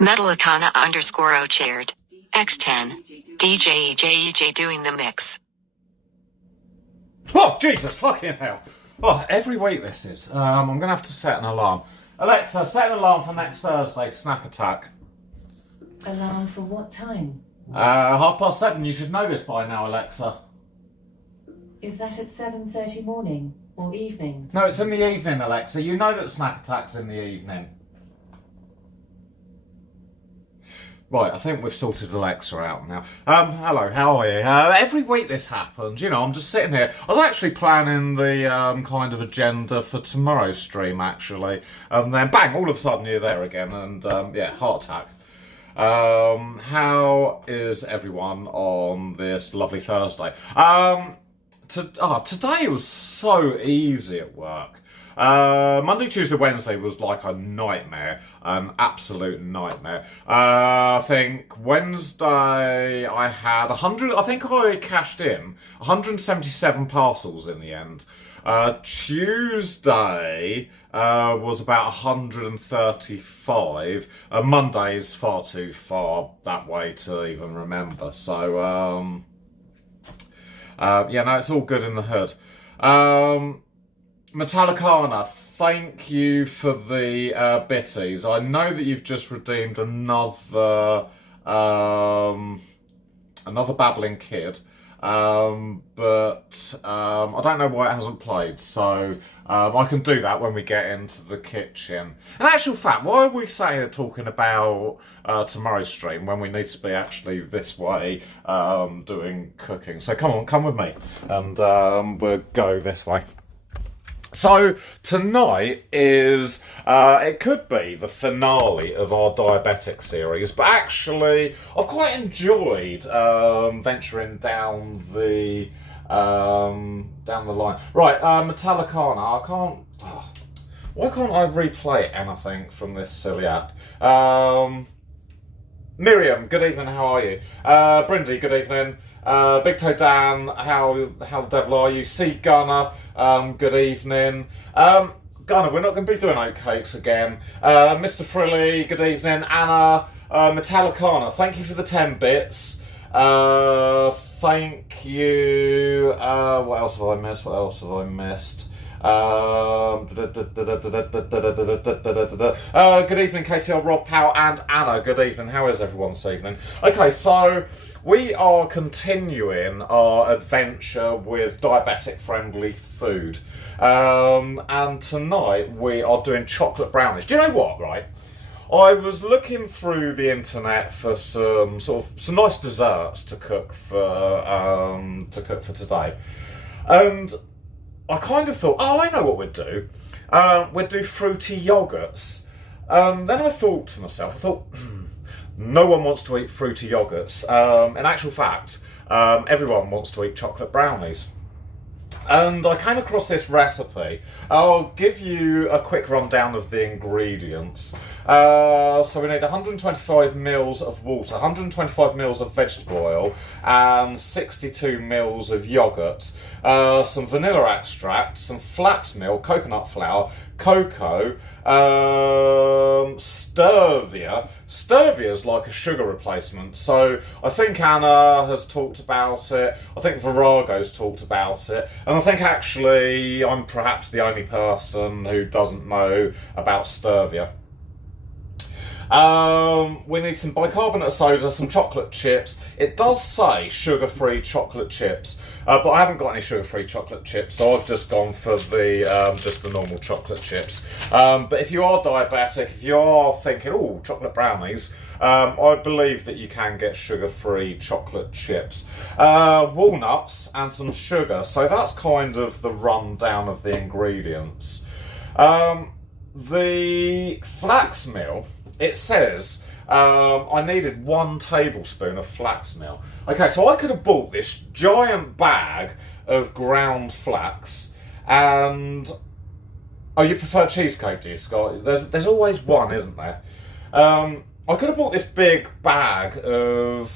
Metallicana_O chaired. X10. DJ EJ doing the mix. Oh, Jesus fucking hell. Oh, every week this is. I'm going to have to set an alarm. Alexa, set an alarm for next Thursday, snack attack. Alarm for what time? 7:30. You should know this by now, Alexa. Is that at 7:30 morning or evening? No, it's in the evening, Alexa. You know that snack attack's in the evening. Right, I think we've sorted Alexa out now. Hello, how are you? Every week this happens, you know, I'm just sitting here. I was actually planning the kind of agenda for tomorrow's stream, actually. And then, bang, all of a sudden you're there again, and yeah, heart attack. How is everyone on this lovely Thursday? Today was so easy at work. Monday, Tuesday, Wednesday was like a nightmare, an absolute nightmare. I think Wednesday I had 100, I think I cashed in 177 parcels in the end. Tuesday was about 135. Monday's far too far that way to even remember. So, yeah, no, it's all good in the hood. Metallicana, thank you for the bitties. I know that you've just redeemed another babbling kid, but I don't know why it hasn't played, so I can do that when we get into the kitchen. In actual fact, why are we sat here talking about tomorrow's stream when we need to be actually this way doing cooking? So come on, come with me, and we'll go this way. So tonight is, it could be the finale of our diabetic series, but actually I've quite enjoyed venturing down the line. Right, Metallicana, why can't I replay anything from this silly app? Miriam, good evening, how are you? Brindy, good evening. Big Toe Dan, how the devil are you? C Gunner, good evening. Gunner, we're not going to be doing oatcakes again. Mr. Frilly, good evening. Anna, Metallicana, thank you for the 10 bits. Thank you. What else have I missed? Good evening, KTL, Rob, Powell, and Anna. Good evening. How is everyone this evening? Okay, so we are continuing our adventure with diabetic-friendly food, and tonight we are doing chocolate brownies. Do you know what? Right, I was looking through the internet for some nice desserts to cook for today, and I kind of thought, oh, I know what we'd do. We'd do fruity yogurts. Then I thought to myself, no one wants to eat fruity yogurts. In actual fact, everyone wants to eat chocolate brownies. And I came across this recipe. I'll give you a quick rundown of the ingredients. So we need 125 mils of water, 125 mils of vegetable oil, and 62 mils of yogurt, some vanilla extract, some flax milk, coconut flour, cocoa, stevia. Stevia is like a sugar replacement, so I think Anna has talked about it, I think Virago's talked about it, and I think actually I'm perhaps the only person who doesn't know about stevia. We need some bicarbonate soda, some chocolate chips. It does say sugar-free chocolate chips, but I haven't got any sugar-free chocolate chips, so I've just gone for the just the normal chocolate chips. But if you are diabetic, if you are thinking, oh, chocolate brownies, I believe that you can get sugar-free chocolate chips. Walnuts and some sugar, so that's kind of the rundown of the ingredients. The flax meal, it says I needed 1 tablespoon of flax meal. Okay, so I could have bought this giant bag of ground flax, and oh, you prefer cheesecake, do you, Scott? There's always one, isn't there? I could have bought this big bag of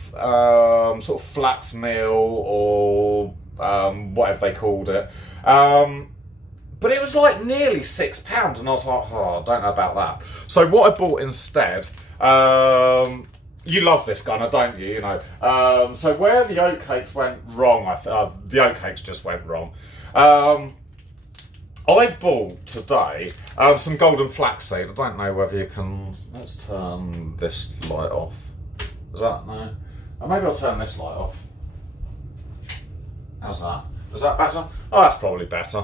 sort of flax meal or whatever they called it. But but it was like nearly £6, and I was like, oh, I don't know about that. So what I bought instead, you love this gunner, don't you? You know, so where the oatcakes went wrong, the oatcakes just went wrong. I bought today some golden flaxseed. I don't know whether you can. Let's turn this light off. Is that no? Maybe I'll turn this light off. How's that? Is that better? Oh, that's probably better.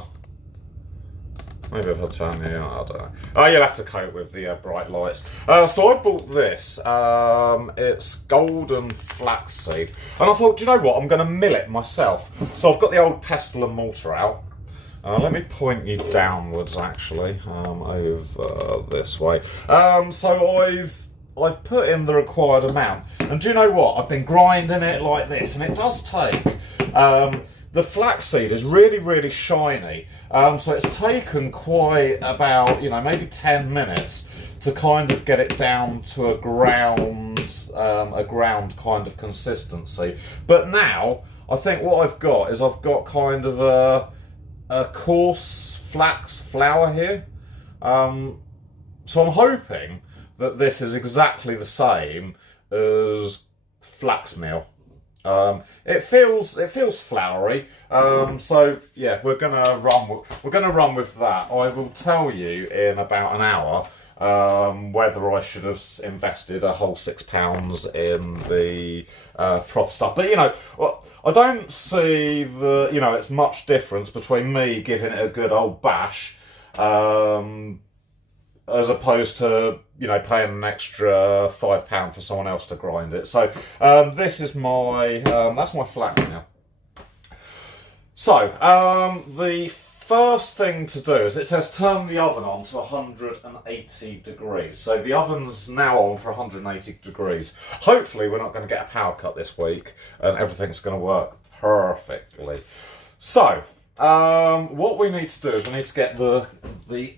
Maybe if I turn the, I don't know. Oh, you'll have to cope with the bright lights. So I bought this. It's golden flaxseed. And I thought, do you know what? I'm going to mill it myself. So I've got the old pestle and mortar out. Let me point you downwards, actually, over this way. So I've put in the required amount. And do you know what? I've been grinding it like this, and it does take... the flaxseed is really, really shiny. So it's taken quite about, you know, maybe 10 minutes to kind of get it down to a ground kind of consistency. But now, I think what I've got is I've got kind of a coarse flax flour here. So I'm hoping that this is exactly the same as flax meal. It feels floury. So yeah, we're gonna run with that. I will tell you in about an hour whether I should have invested a whole £6 in the proper stuff. But you know, I don't see it's much difference between me giving it a good old bash as opposed to, you know, paying an extra £5 for someone else to grind it. So this is my that's my flax now. So the first thing to do is it says turn the oven on to 180 degrees. So the oven's now on for 180 degrees. Hopefully we're not going to get a power cut this week and everything's going to work perfectly. So what we need to do is we need to get the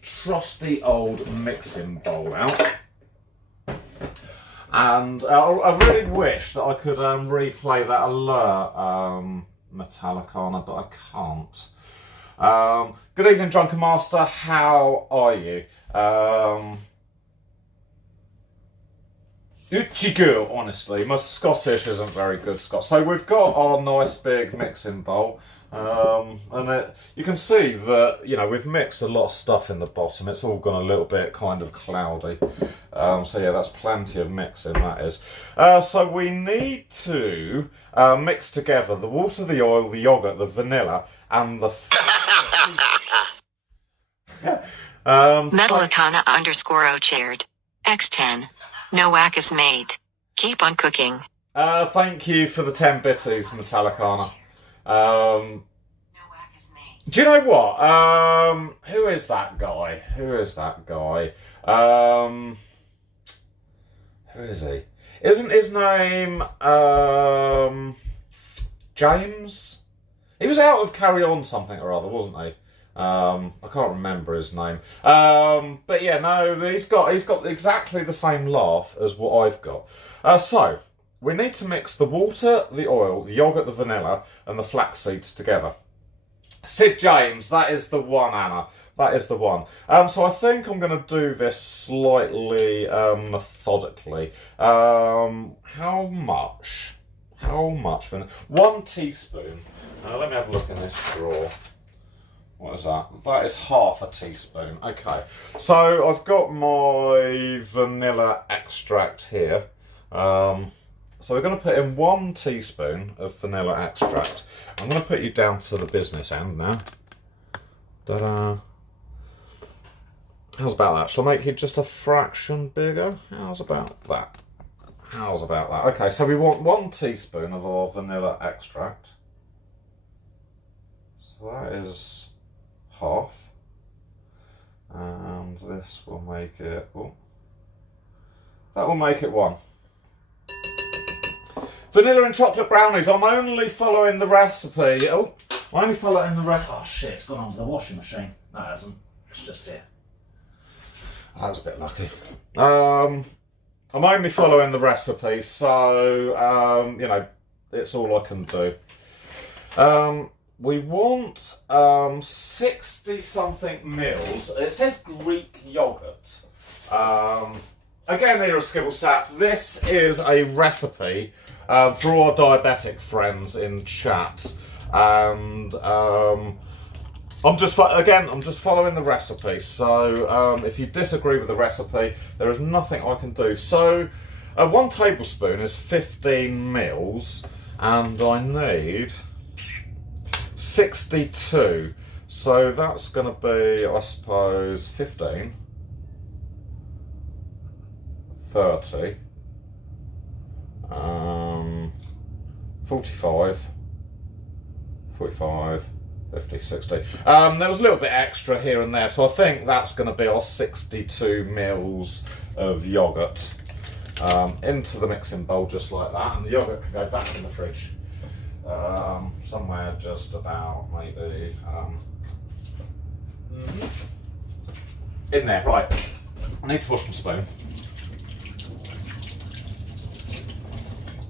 trusty old mixing bowl out. And I really wish that I could replay that alert, Metallicana, but I can't. Good evening, Drunken Master. How are you? Uchigu, honestly. My Scottish isn't very good, Scott. So we've got our nice big mixing bowl. And you can see that, you know, we've mixed a lot of stuff in the bottom. It's all gone a little bit kind of cloudy. So yeah, that's plenty of mixing, that is. So we need to mix together the water, the oil, the yogurt, the vanilla, and the... Metallicana _O chaired. X10. No whack is made. Keep on cooking. Thank you for the 10 bitties, Metallicana. Do you know what? Who is that guy? Who is he? Isn't his name James? He was out of Carry On something or other, wasn't he? I can't remember his name. But yeah, no, he's got exactly the same laugh as what I've got. So we need to mix the water, the oil, the yogurt, the vanilla, and the flax seeds together. Sid James, that is the one, Anna. That is the one. So I think I'm going to do this slightly methodically. How much? 1 teaspoon. Let me have a look in this drawer. What is that? That is half a teaspoon. Okay. So I've got my vanilla extract here. So we're going to put in 1 teaspoon of vanilla extract. I'm going to put you down to the business end now. Ta-da. How's about that? Shall I make you just a fraction bigger? How's about that? Okay, so we want 1 teaspoon of our vanilla extract. So that is half. And this will make it... Oh, that will make it 1. Vanilla and chocolate brownies. I'm only following the recipe. Oh, I'm only following the recipe. Oh shit, it's gone onto the washing machine. No, it hasn't. It's just here. That was a bit lucky. I'm only following the recipe, so, you know, it's all I can do. we want 60 something mils. It says Greek yogurt. Again, here is Skibblesat. This is a recipe for all our diabetic friends in chat, and I'm just following the recipe. So if you disagree with the recipe, there is nothing I can do. So 1 tablespoon is 15 mils, and I need 62. So that's going to be, I suppose, 15. 30, 45, 45, 50, 60. There was a little bit extra here and there, so I think that's going to be our 62 mils of yoghurt into the mixing bowl just like that, and the yoghurt can go back in the fridge somewhere just about maybe in there. Right, I need to wash my spoon.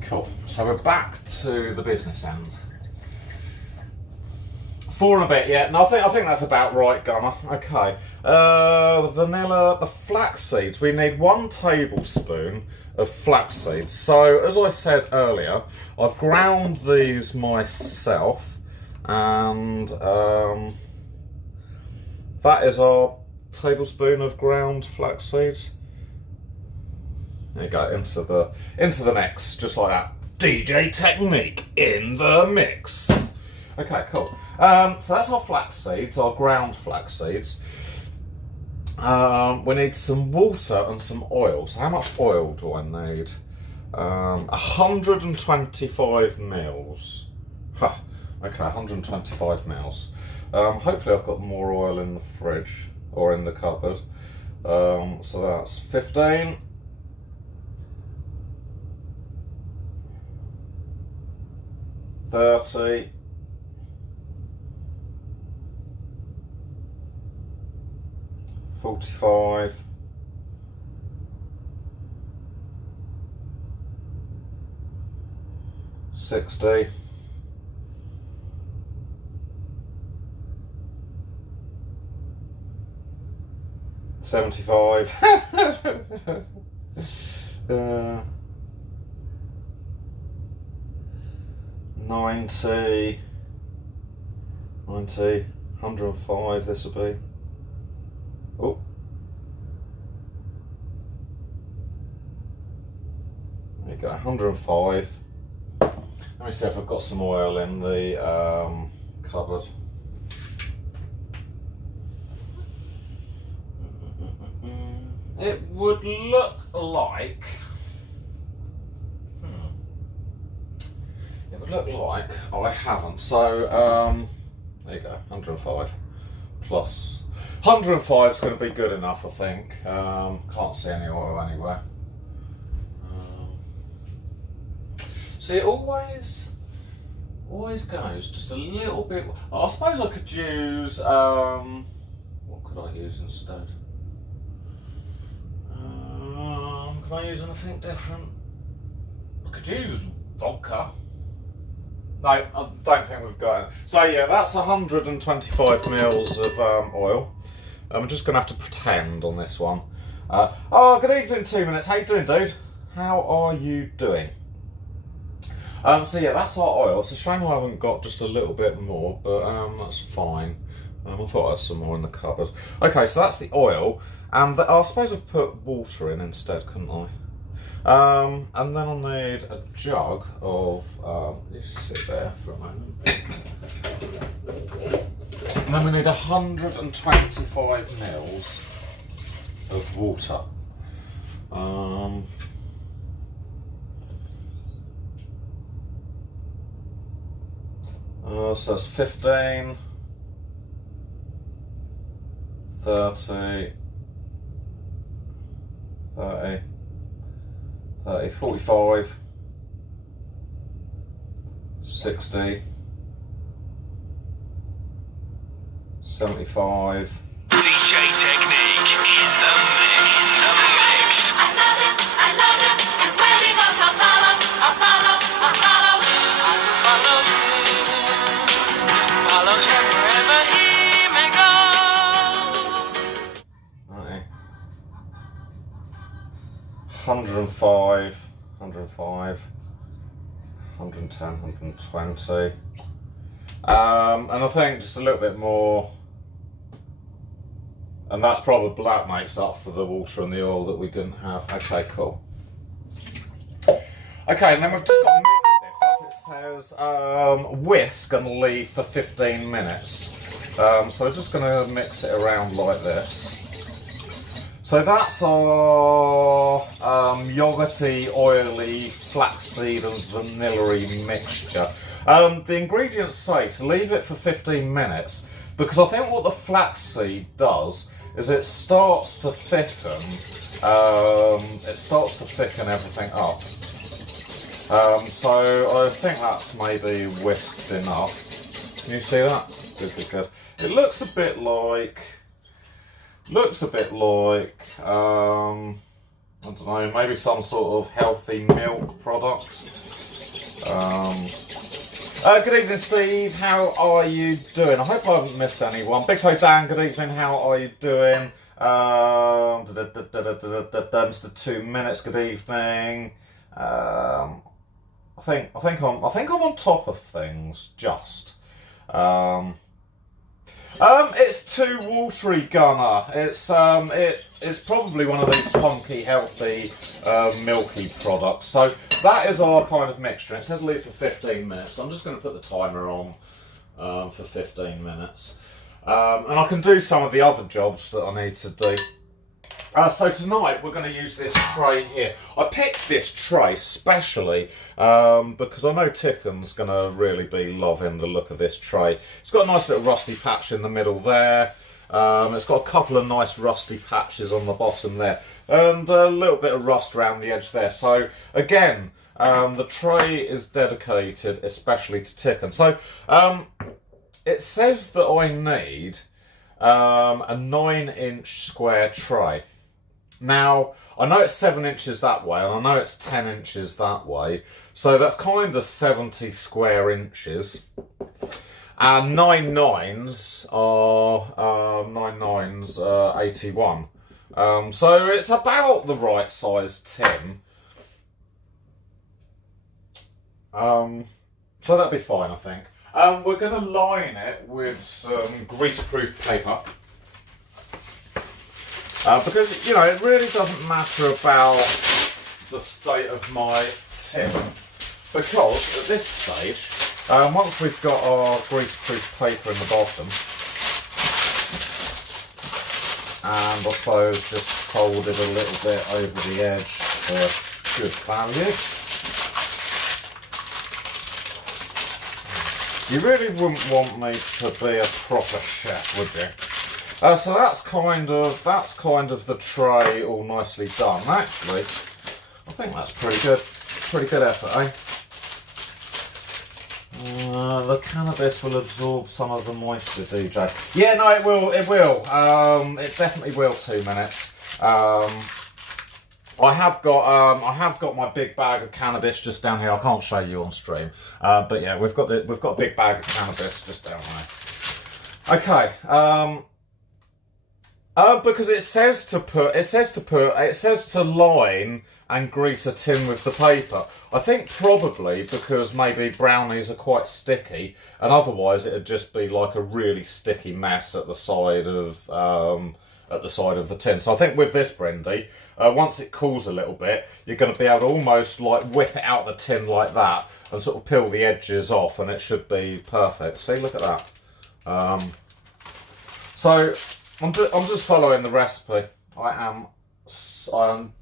Cool. So we're back to the business end. 4 and a bit, yeah. No, I think that's about right, Gunner. Okay. The vanilla, the flax seeds. We need 1 tablespoon of flax seeds. So, as I said earlier, I've ground these myself, and that is our tablespoon of ground flax seeds. There you go, into the mix, just like that. DJ technique in the mix. Okay, cool. So that's our flax seeds, our ground flax seeds. We need some water and some oil. So how much oil do I need? 125 mils. Huh. Okay, 125 mils. Hopefully I've got more oil in the fridge or in the cupboard. So that's 15. 30, 45, 60, 75, 90, 105 this will be. Oh. There you go, 105. Let me see if I've got some oil in the cupboard. It would look like... It would look like I haven't. So, there you go, 105 plus. 105 is going to be good enough, I think. Can't see any oil anywhere. See, it always goes just a little bit. I suppose I could use. What could I use instead? Can I use anything different? I could use vodka. No, I don't think we've got it. So yeah, that's 125 mils of oil. I'm just going to have to pretend on this one. Oh, good evening, 2 minutes. How you doing, dude? How are you doing? So yeah, that's our oil. It's a shame I haven't got just a little bit more, but that's fine. I thought I had some more in the cupboard. Okay, so that's the oil. And I suppose I've put water in instead, couldn't I? And then I'll need a jug of, just sit there for a moment. And then we need 125 mils of water. So that's 15, 30, 30, 30, 45, 60, 75. DJ technique in the mix. I love it, and when he goes, I follow. 105, 105, 110, 120. And I think just a little bit more. And that's probably, that makes up for the water and the oil that we didn't have. Okay, cool. Okay, and then we've just got to mix this up. It says whisk and leave for 15 minutes. So we're just going to mix it around like this. So that's our yogurty, oily, flaxseed and vanilla-y mixture. The ingredients say to leave it for 15 minutes because I think what the flaxseed does is it starts to thicken. It starts to thicken everything up. So I think that's maybe whisked enough. Can you see that? Good, good, good. It looks a bit like. I don't know, maybe some sort of healthy milk product. Good evening, Steve. How are you doing? I hope I haven't missed anyone. Big Toe Dan, good evening. How are you doing? Mr. 2 Minutes, good evening. I think I'm on top of things. Just. It's too watery, Gunner. It's probably one of these funky, healthy, milky products. So that is our kind of mixture. It says leave for 15 minutes. So I'm just going to put the timer on for 15 minutes, and I can do some of the other jobs that I need to do. So tonight we're going to use this tray here. I picked this tray specially because I know Ticken's going to really be loving the look of this tray. It's got a nice little rusty patch in the middle there. It's got a couple of nice rusty patches on the bottom there. And a little bit of rust around the edge there. So again, the tray is dedicated especially to Ticken. So it says that I need a 9-inch square tray. Now, I know it's 7 inches that way, and I know it's 10 inches that way, so that's kind of 70 square inches. And 9 nines are 81. So it's about the right size tin. So that'd be fine, I think. We're going to line it with some greaseproof paper. Because, you know, it really doesn't matter about the state of my tin. Because at this stage, once we've got our greaseproof paper in the bottom, and I suppose just fold it a little bit over the edge for good value. You really wouldn't want me to be a proper chef, would you? So that's kind of the tray all nicely done. Actually, I think that's pretty good. Pretty good effort, eh? The cannabis will absorb some of the moisture, DJ. Yeah, no, it will. It will. It definitely will. 2 minutes. I have got my big bag of cannabis just down here. I can't show you on stream, but yeah, we've got a big bag of cannabis just down there. Okay. Because it says to line and grease a tin with the paper. I think probably because maybe brownies are quite sticky, and otherwise it'd just be like a really sticky mess at the side of the tin. So I think with this brandy, once it cools a little bit, you're going to be able to almost like whip it out the tin like that and sort of peel the edges off, and it should be perfect. See, look at that. So I'm just following the recipe. I'm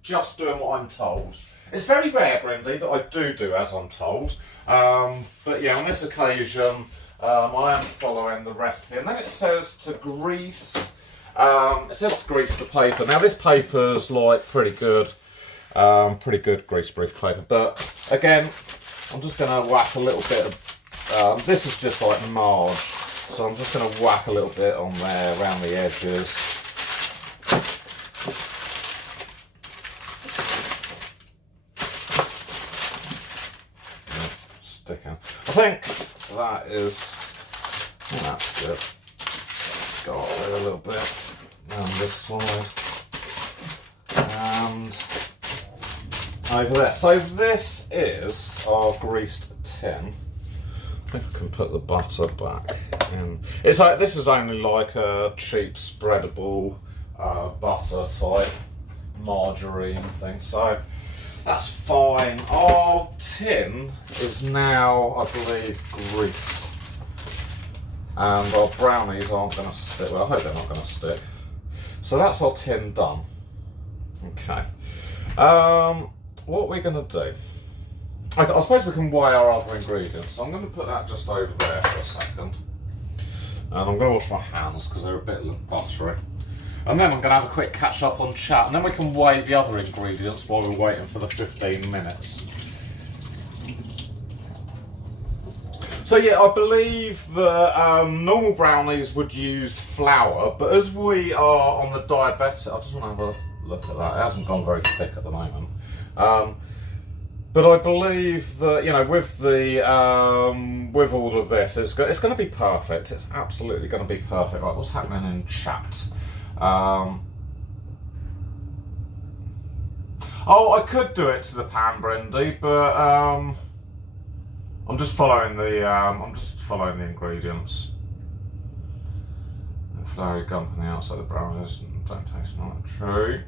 just doing what I'm told. It's very rare, Brindy, that I do as I'm told. But yeah, on this occasion, I am following the recipe. And then it says to grease. It says to grease the paper. Now this paper's like pretty good greaseproof paper. But again, I'm just going to whack a little bit of. This is just like marge. So I'm just going to whack a little bit on there around the edges. Sticking. I think that's good. Go up there a little bit around this side. over there. So this is our greased tin. I think I can put the butter back in. It's like, this is only like a cheap spreadable butter type margarine thing, so that's fine. Our tin is now, I believe, greased, and our brownies aren't going to stick. Well, I hope they're not going to stick. So that's our tin done. Okay. What are we going to do? I suppose we can weigh our other ingredients. So I'm going to put that just over there for a second. And I'm going to wash my hands because they're a bit buttery. And then I'm going to have a quick catch up on chat. And then we can weigh the other ingredients while we're waiting for the 15 minutes. So yeah, I believe that normal brownies would use flour. But as we are on the diabetic... I just want to have a look at that. It hasn't gone very thick at the moment. But I believe that, you know, with the with all of this, it's going to be perfect. It's absolutely going to be perfect. Right, what's happening in chat? Oh, I could do it to the pan, Brindy, but I'm just following the ingredients. The floury gump on the outside of the brownies don't taste not true.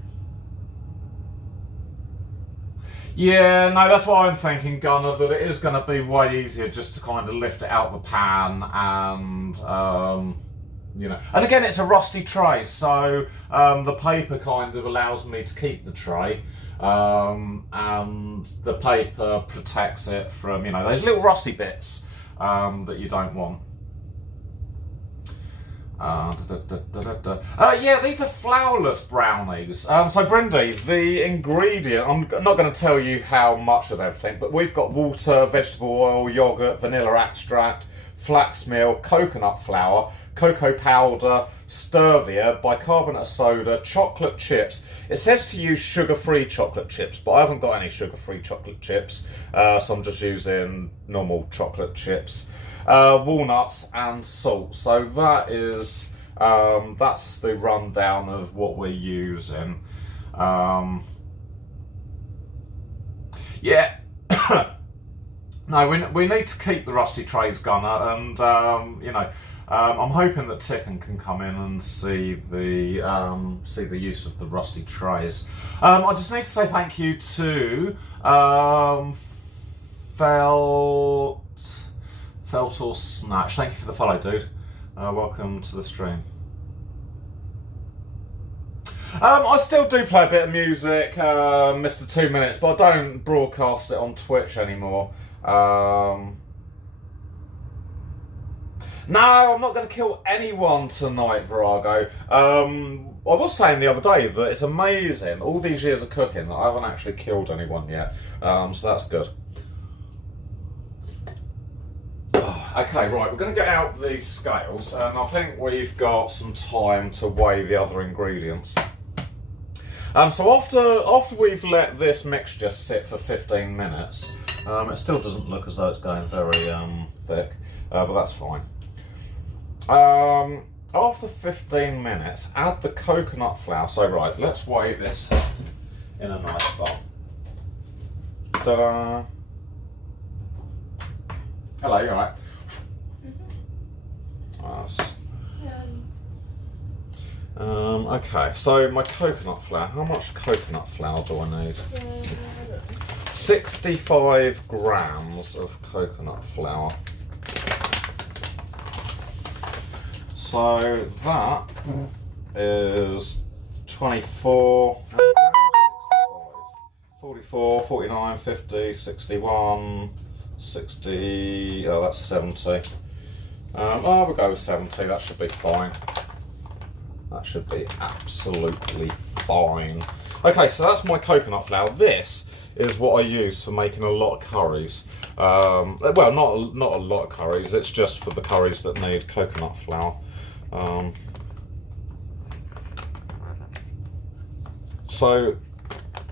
Yeah, no, that's what I'm thinking, Gunnar, that it is going to be way easier just to kind of lift it out the pan and, you know. And again, it's a rusty tray, so the paper kind of allows me to keep the tray, and the paper protects it from, you know, those little rusty bits that you don't want. Yeah, these are flourless brownies. So Brindy, the ingredient, I'm not going to tell you how much of everything, but we've got water, vegetable oil, yogurt, vanilla extract, flax meal, coconut flour, cocoa powder, stevia, bicarbonate of soda, chocolate chips. It says to use sugar-free chocolate chips, but I haven't got any sugar-free chocolate chips, so I'm just using normal chocolate chips. Walnuts and salt. So that is that's the rundown of what we're using. Yeah. No, we need to keep the rusty trays, Gunner, and you know, I'm hoping that Tiffin can come in and see the use of the rusty trays. I just need to say thank you to Felt or Snatch. Thank you for the follow, dude. Welcome to the stream. I still do play a bit of music, Mr. 2 Minutes, but I don't broadcast it on Twitch anymore. No, I'm not going to kill anyone tonight, Virago. I was saying the other day that it's amazing, all these years of cooking, that I haven't actually killed anyone yet. So that's good. Okay, right, we're going to get out these scales, and I think we've got some time to weigh the other ingredients. So after we've let this mixture sit for 15 minutes, it still doesn't look as though it's going very thick, but that's fine. After 15 minutes, add the coconut flour. So right, let's weigh this in a nice bowl. Ta-da! Hello, you alright? Okay, so my coconut flour. How much coconut flour do I need? 65 grams of coconut flour. So that is 24, 44, 49, 50, 61, 60, oh that's 70. We'll go with 70, that should be fine. That should be absolutely fine. Okay, so that's my coconut flour. This is what I use for making a lot of curries. Well, not a lot of curries, it's just for the curries that need coconut flour. So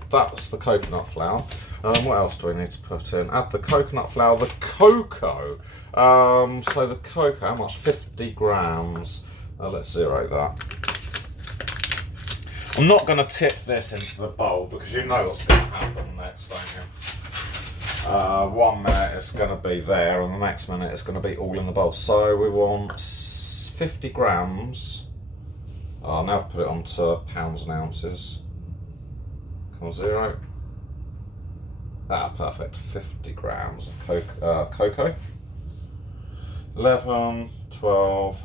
that's the coconut flour. What else do we need to put in? Add the coconut flour, the cocoa. So the cocoa, how much? 50 grams. Let's zero that. I'm not going to tip this into the bowl because you know what's going to happen next, don't you? 1 minute it's going to be there, and the next minute it's going to be all in the bowl. So we want 50 grams. Oh, now I've put it onto pounds and ounces. Come on, 0. Ah, perfect. 50 grams of cocoa. 11, 12,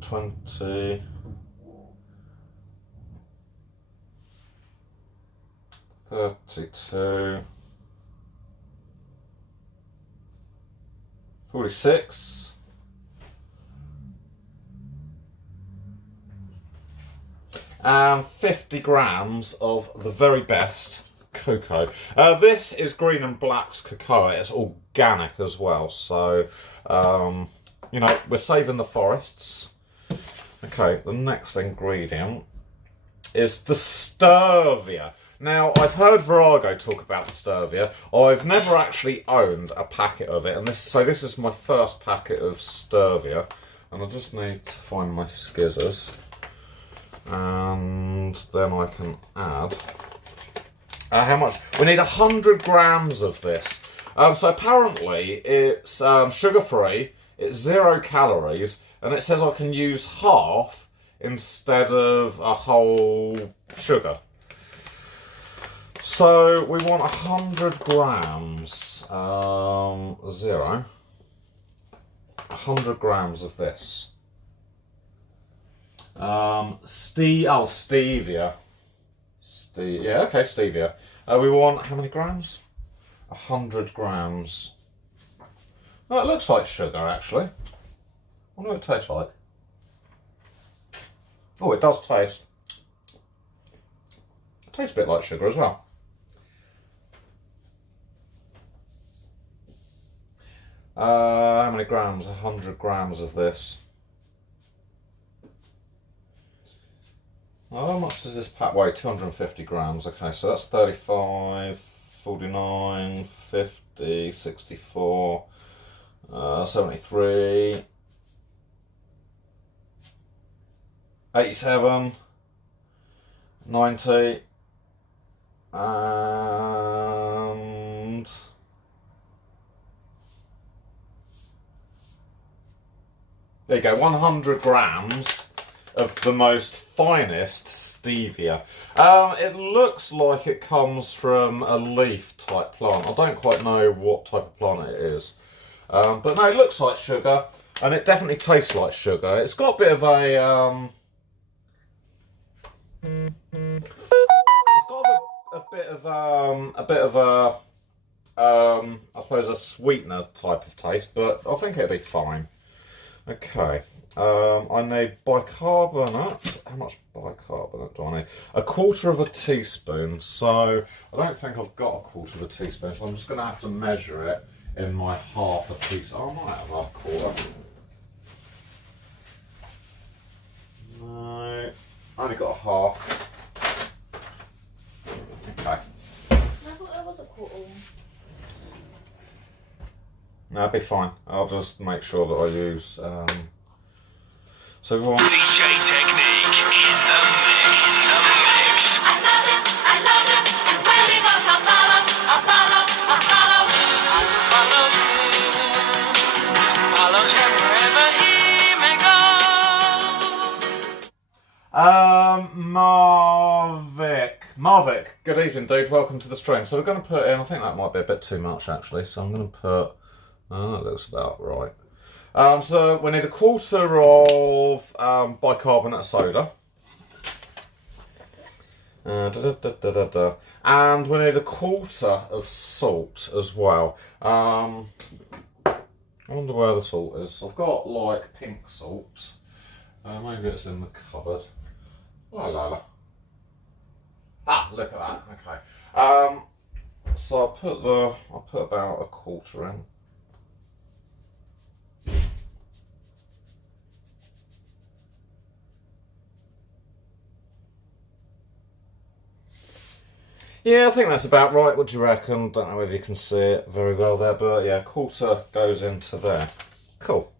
20, 32, 46, and 50 grams of the very best cocoa. This is Green and Black's cocoa. It's organic as well, so you know, we're saving the forests. Okay, the next ingredient is the stevia. Now, I've heard Virago talk about the stevia. I've never actually owned a packet of it, and this is my first packet of stevia. And I just need to find my skizzers, and then I can add. How much? We need 100 grams of this. So apparently it's sugar-free, it's 0 calories, and it says I can use half instead of a whole sugar. So we want 100 grams, 0, 100 grams of this. Stevia. Yeah, okay, stevia. We want how many grams? 100 grams. Oh, it looks like sugar, actually. I wonder what it tastes like. Oh, it does taste. It tastes a bit like sugar as well. How many grams? 100 grams of this. How much does this pack weigh? 250 grams. Okay, so that's 35, 49, 50, 64, 73, 87, 90, and there you go, 100 grams of the most finest stevia. It looks like it comes from a leaf type plant. I don't quite know what type of plant it is. But no, it looks like sugar, and it definitely tastes like sugar. It's got a bit of a it's got a bit of a I suppose a sweetener type of taste, but I think it'll be fine. Okay. I need bicarbonate. How much bicarbonate do I need? 1/4 teaspoon. So I don't think I've got 1/4 teaspoon, so I'm just going to have to measure it in my 1/2 teaspoon. Oh, I might have 1/4. No, I only got 1/2. Okay. I thought that was 1/4. No, it'll be fine. I'll just make sure that I use. So we want DJ Technique in the mix. I love it, and when he goes, I follow. Follow him wherever he may go. Marvick, good evening, dude. Welcome to the stream. So we're going to put in. I think that might be a bit too much actually. So I'm going to put. That looks about right. So we need 1/4 of bicarbonate soda. And we need 1/4 of salt as well. I wonder where the salt is. I've got like pink salt. Maybe it's in the cupboard. La la la. Ah, look at that. Okay. So I'll put about 1/4 in. Yeah, I think that's about right. What do you reckon? Don't know whether you can see it very well there, but yeah, 1/4 goes into there. Cool.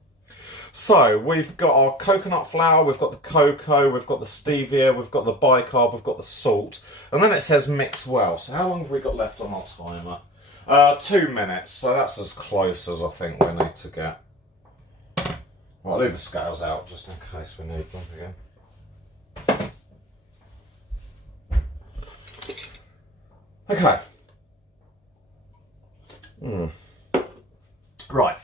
So we've got our coconut flour, we've got the cocoa, we've got the stevia, we've got the bicarb, we've got the salt, and then it says mix well. So how long have we got left on our timer? 2 minutes, so that's as close as I think we need to get. Well, I'll leave the scales out just in case we need them again. Okay. Right.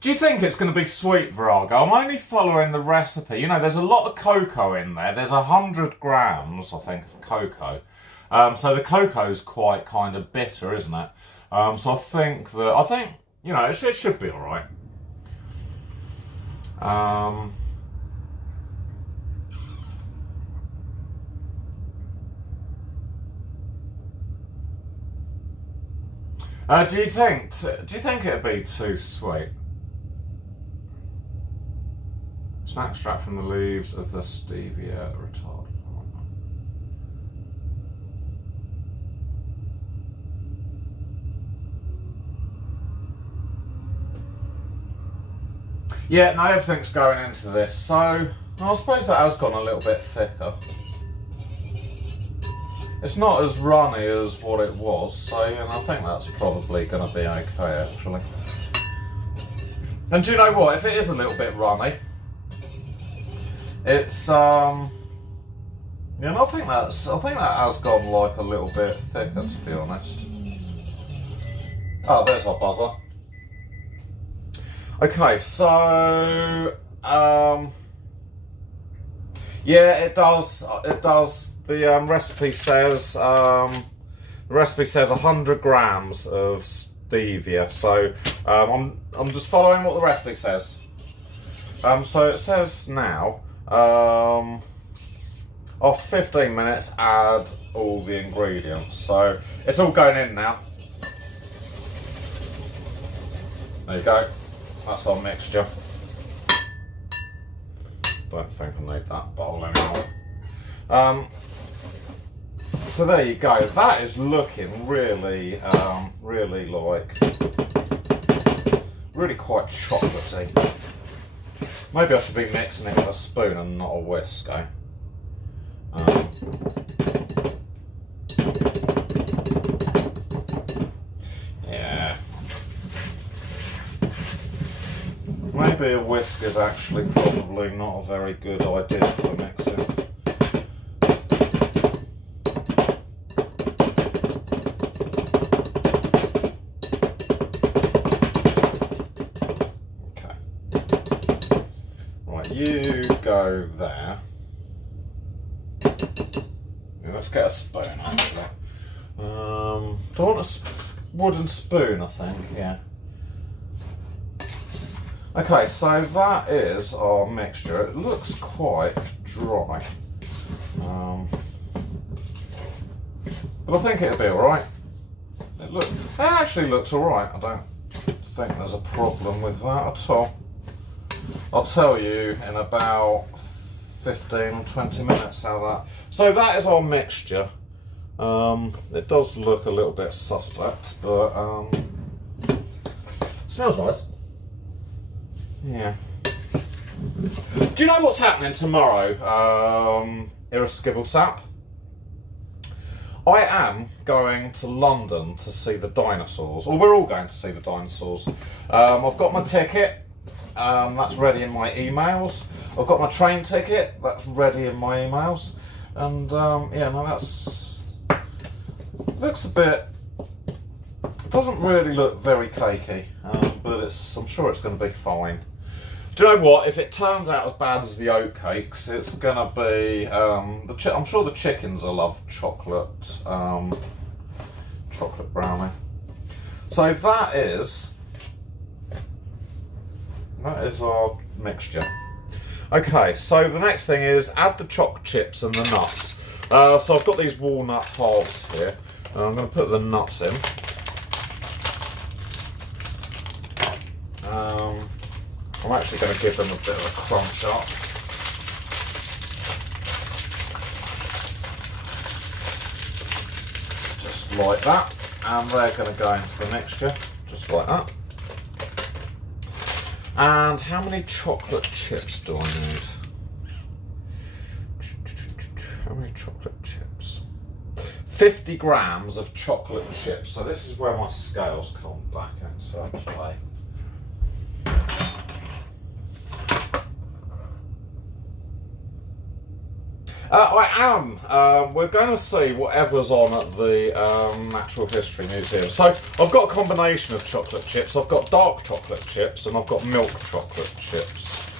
Do you think it's going to be sweet, Virago? I'm only following the recipe. You know, there's a lot of cocoa in there. There's 100 grams, I think, of cocoa. So the cocoa's quite kind of bitter, isn't it? So I think, you know, it should be all right. Do you think it'd be too sweet? It's an extract from the leaves of the stevia retard. Yeah, no, everything's going into this, so I suppose that has gone a little bit thicker. It's not as runny as what it was, so you know, I think that's probably going to be okay, actually. And do you know what? If it is a little bit runny, it's you know, I think that has gone like a little bit thicker, to be honest. Oh, there's our buzzer. Okay, so yeah, it does. The recipe says 100 grams of stevia. So I'm just following what the recipe says. So it says now, after 15 minutes, add all the ingredients. So it's all going in now. There you go. That's our mixture. Don't think I need that bowl anymore. So there you go. That is looking really, really quite chocolatey. Maybe I should be mixing it with a spoon and not a whisk, eh? Yeah. Maybe a whisk is actually probably not a very good idea for mixing. You go there. Yeah, let's get a spoon actually. Do I want a wooden spoon, I think, yeah. Okay, so that is our mixture. It looks quite dry. But I think it'll be alright. It actually looks alright. I don't think there's a problem with that at all. I'll tell you in about 15 or 20 minutes how that... So that is our mixture. It does look a little bit suspect, but smells nice. Yeah. Do you know what's happening tomorrow, Irreskibble Sap? I am going to London to see the dinosaurs. Or we're all going to see the dinosaurs. I've got my ticket. That's ready in my emails. I've got my train ticket. That's ready in my emails. And yeah, no, that's looks a bit. It doesn't really look very cakey, but I'm sure it's going to be fine. Do you know what? If it turns out as bad as the oatcakes, it's going to be. I'm sure the chickens will love chocolate brownie. So that is our mixture. Okay, so the next thing is add the choc chips and the nuts. So I've got these walnut halves here. I'm going to put the nuts in. I'm actually going to give them a bit of a crunch up. Just like that. And they're going to go into the mixture, just like that. And how many chocolate chips do I need? How many chocolate chips? 50 grams of chocolate chips. So this is where my scales come back into play. I am. We're going to see whatever's on at the Natural History Museum. So I've got a combination of chocolate chips. I've got dark chocolate chips and I've got milk chocolate chips.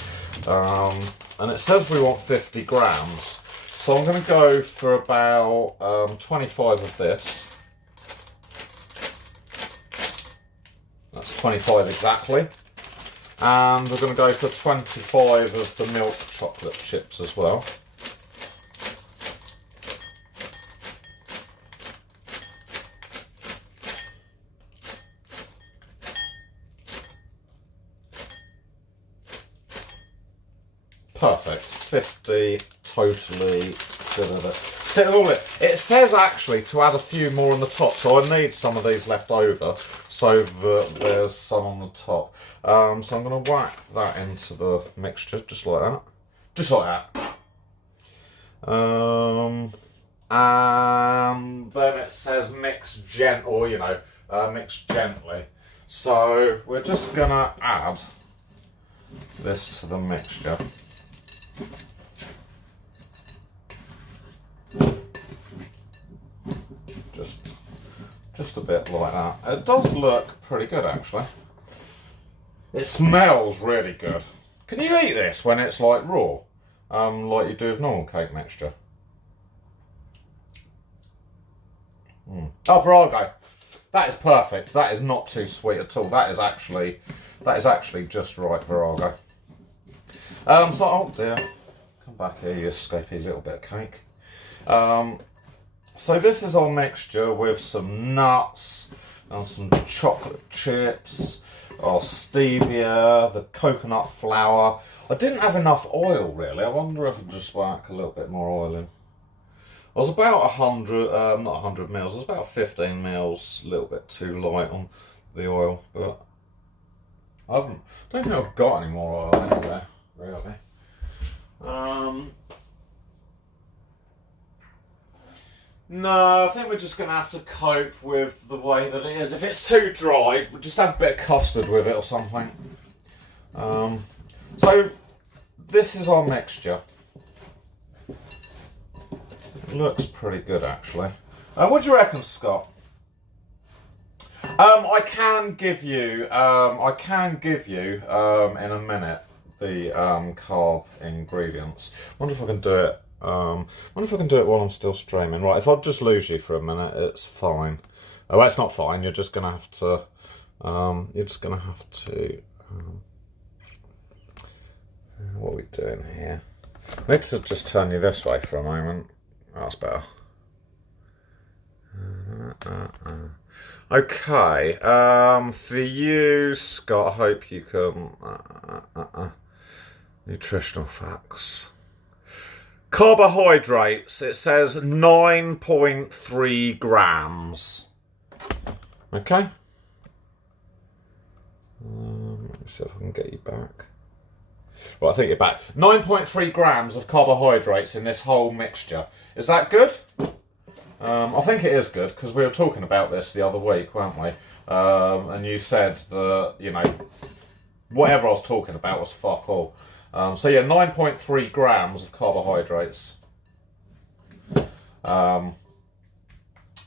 And it says we want 50 grams. So I'm going to go for about 25 of this. That's 25 exactly. And we're going to go for 25 of the milk chocolate chips as well. Perfect. 50 totally good at it. See, it says actually to add a few more on the top, so I need some of these left over so that there's some on the top. So I'm going to whack that into the mixture just like that. Just like that. And then it says mix gently. So we're just going to add this to the mixture. Just a bit like that. It does look pretty good actually. It smells really good. Can you eat this when it's like raw? Like you do with normal cake mixture? Oh, Virago. That is perfect. That is not too sweet at all. That is actually just right, Virago. So, oh dear, come back here, you escapey little bit of cake. So this is our mixture with some nuts and some chocolate chips, our stevia, the coconut flour. I didn't have enough oil really. I wonder if I just whack a little bit more oil in. I was about 100, not 100 mils, I was about 15 mils, a little bit too light on the oil, but I don't think I've got any more oil anywhere. Really. No, I think we're just going to have to cope with the way that it is. If it's too dry, we'll just have a bit of custard with it or something. So, this is our mixture. It looks pretty good, actually. What do you reckon, Scott? I can give you in a minute the carb ingredients. Wonder if I can do it. Wonder if I can do it while I'm still streaming. Right, if I just lose you for a minute, it's fine. Oh, well, it's not fine. You're just gonna have to. What are we doing here? I need to just turn you this way for a moment. That's better. Okay, for you, Scott, I hope you can... Nutritional facts. Carbohydrates, it says 9.3 grams. Okay. Let me see if I can get you back. Well, I think you're back. 9.3 grams of carbohydrates in this whole mixture. Is that good? I think it is good, because we were talking about this the other week, weren't we? And you said that, you know, whatever I was talking about was fuck all. So yeah, 9.3 grams of carbohydrates. I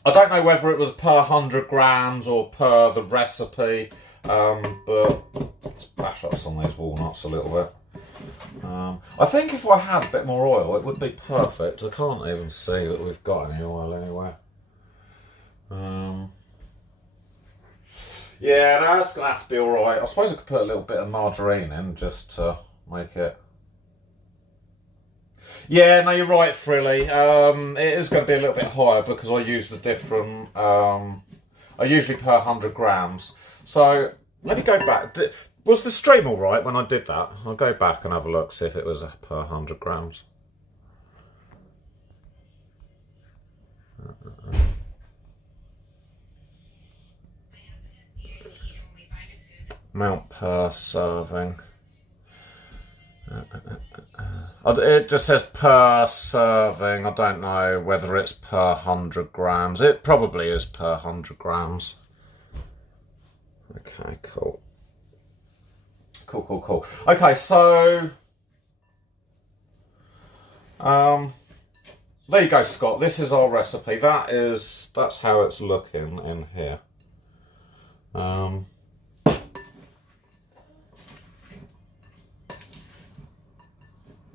don't know whether it was per 100 grams or per the recipe, but let's bash up some of these walnuts a little bit. I think if I had a bit more oil, it would be perfect. I can't even see that we've got any oil anywhere. Yeah, no, that's going to have to be alright. I suppose I could put a little bit of margarine in just to make it... Yeah, no, you're right, Frilly. It is going to be a little bit higher because I use the different... I usually per 100 grams. So, let me go back. Was the stream alright when I did that? I'll go back and have a look, see if it was per 100 grams. Amount per serving. It just says per serving. I don't know whether it's per 100 grams. It probably is per 100 grams. Okay, cool. Cool. Okay, so there you go, Scott. This is our recipe. That's how it's looking in here.